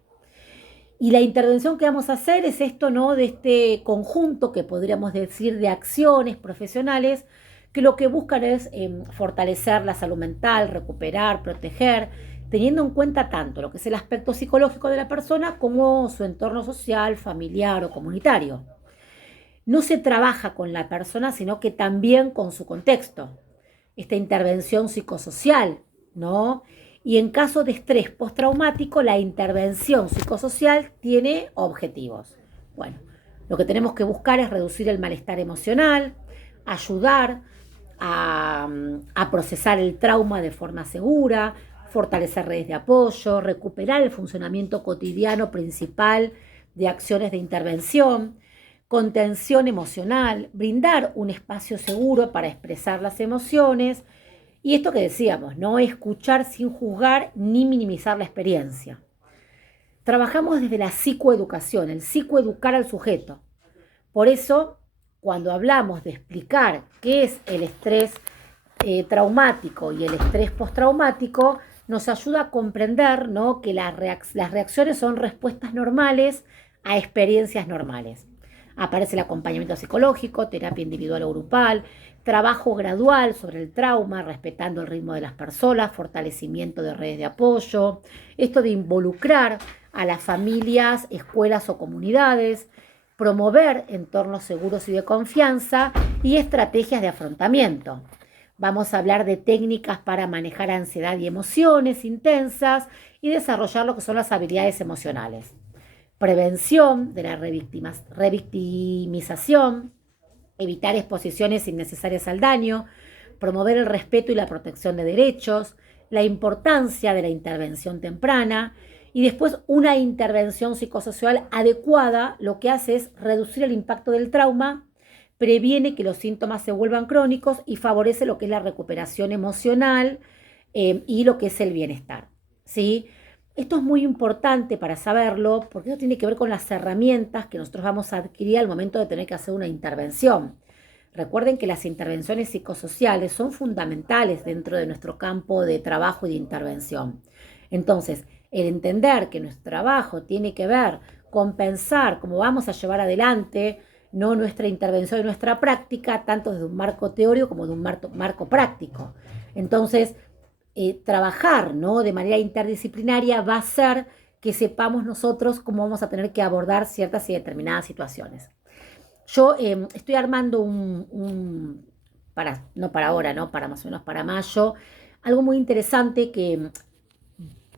Y la intervención que vamos a hacer es esto, ¿no?, de este conjunto que podríamos decir de acciones profesionales que lo que buscan es fortalecer la salud mental, recuperar, proteger, teniendo en cuenta tanto lo que es el aspecto psicológico de la persona como su entorno social, familiar o comunitario. No se trabaja con la persona, sino que también con su contexto. Esta intervención psicosocial, ¿no? Y en caso de estrés postraumático, la intervención psicosocial tiene objetivos. Bueno, lo que tenemos que buscar es reducir el malestar emocional, ayudar a procesar el trauma de forma segura, fortalecer redes de apoyo, recuperar el funcionamiento cotidiano principal de acciones de intervención, contención emocional, brindar un espacio seguro para expresar las emociones. Y esto que decíamos, no escuchar sin juzgar ni minimizar la experiencia. Trabajamos desde la psicoeducación, el psicoeducar al sujeto. Por eso, cuando hablamos de explicar qué es el estrés traumático y el estrés postraumático, nos ayuda a comprender, ¿no?, que las reacciones son respuestas normales a experiencias normales. Aparece el acompañamiento psicológico, terapia individual o grupal, trabajo gradual sobre el trauma, respetando el ritmo de las personas, fortalecimiento de redes de apoyo, esto de involucrar a las familias, escuelas o comunidades, promover entornos seguros y de confianza y estrategias de afrontamiento. Vamos a hablar de técnicas para manejar ansiedad y emociones intensas y desarrollar lo que son las habilidades emocionales. Prevención de la revictimización, evitar exposiciones innecesarias al daño, promover el respeto y la protección de derechos, la importancia de la intervención temprana y después una intervención psicosocial adecuada lo que hace es reducir el impacto del trauma, previene que los síntomas se vuelvan crónicos y favorece lo que es la recuperación emocional y lo que es el bienestar, ¿sí? Esto es muy importante para saberlo porque eso tiene que ver con las herramientas que nosotros vamos a adquirir al momento de tener que hacer una intervención. Recuerden que las intervenciones psicosociales son fundamentales dentro de nuestro campo de trabajo y de intervención. Entonces, el entender que nuestro trabajo tiene que ver con pensar cómo vamos a llevar adelante, no nuestra intervención y nuestra práctica, tanto desde un marco teórico como de un marco práctico. Entonces, trabajar, ¿no?, de manera interdisciplinaria va a hacer que sepamos nosotros cómo vamos a tener que abordar ciertas y determinadas situaciones. Yo estoy armando no para ahora, ¿no?, para más o menos para mayo, algo muy interesante que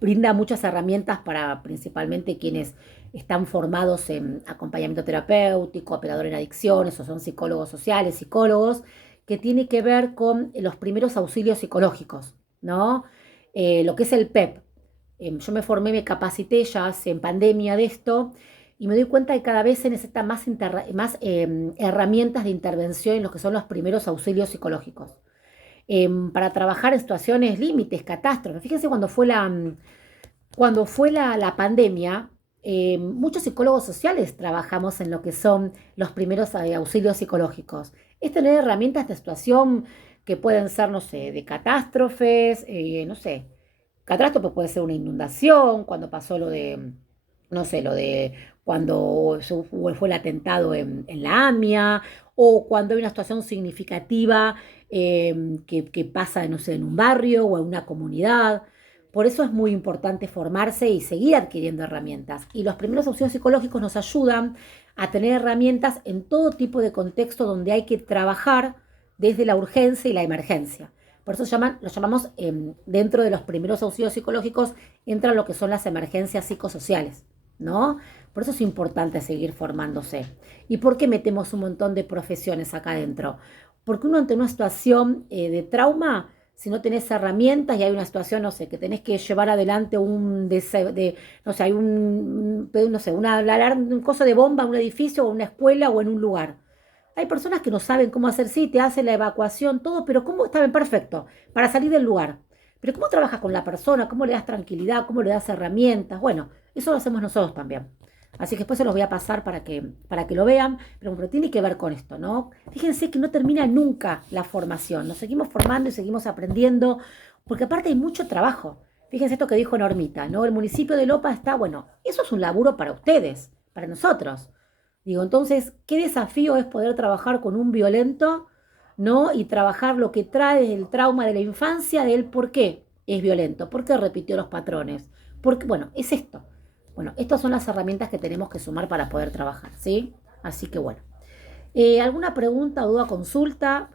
brinda muchas herramientas para principalmente quienes están formados en acompañamiento terapéutico, operador en adicciones o son psicólogos sociales, psicólogos, que tiene que ver con los primeros auxilios psicológicos, ¿no? Lo que es el PEP. Yo me formé, me capacité ya en pandemia de esto y me doy cuenta que cada vez se necesitan más herramientas de intervención en lo que son los primeros auxilios psicológicos. Para trabajar en situaciones límites, catástrofes. Fíjense cuando fue la pandemia, muchos psicólogos sociales trabajamos en lo que son los primeros auxilios psicológicos. Es tener herramientas de situación que pueden ser, no sé, de catástrofes, no sé, catástrofe puede ser una inundación, cuando pasó lo de, no sé, lo de cuando fue el atentado en la AMIA, o cuando hay una situación significativa que pasa, no sé, en un barrio o en una comunidad. Por eso es muy importante formarse y seguir adquiriendo herramientas. Y los primeros auxilios psicológicos nos ayudan a tener herramientas en todo tipo de contexto donde hay que trabajar desde la urgencia y la emergencia. Por eso lo llamamos, dentro de los primeros auxilios psicológicos, entra lo que son las emergencias psicosociales, ¿no? Por eso es importante seguir formándose. ¿Y por qué metemos un montón de profesiones acá adentro? Porque uno ante una situación de trauma, si no tenés herramientas y hay una situación, no sé, que tenés que llevar adelante hay un cosa de bomba en un edificio o en una escuela o en un lugar. Hay personas que no saben cómo hacer, sí, te hacen la evacuación, todo, pero ¿cómo está bien? Perfecto, para salir del lugar. Pero ¿cómo trabajas con la persona? ¿Cómo le das tranquilidad? ¿Cómo le das herramientas? Bueno, eso lo hacemos nosotros también. Así que después se los voy a pasar para que lo vean, pero tiene que ver con esto, ¿no? Fíjense que no termina nunca la formación, nos seguimos formando y seguimos aprendiendo, porque aparte hay mucho trabajo. Fíjense esto que dijo Normita, ¿no? El municipio de Lopa está, bueno, eso es un laburo para ustedes, para nosotros. Digo, entonces, qué desafío es poder trabajar con un violento, ¿no? Y trabajar lo que trae el trauma de la infancia, del por qué es violento, por qué repitió los patrones. Porque, bueno, es esto. Bueno, estas son las herramientas que tenemos que sumar para poder trabajar, ¿sí? Así que bueno. ¿Alguna pregunta, duda, consulta?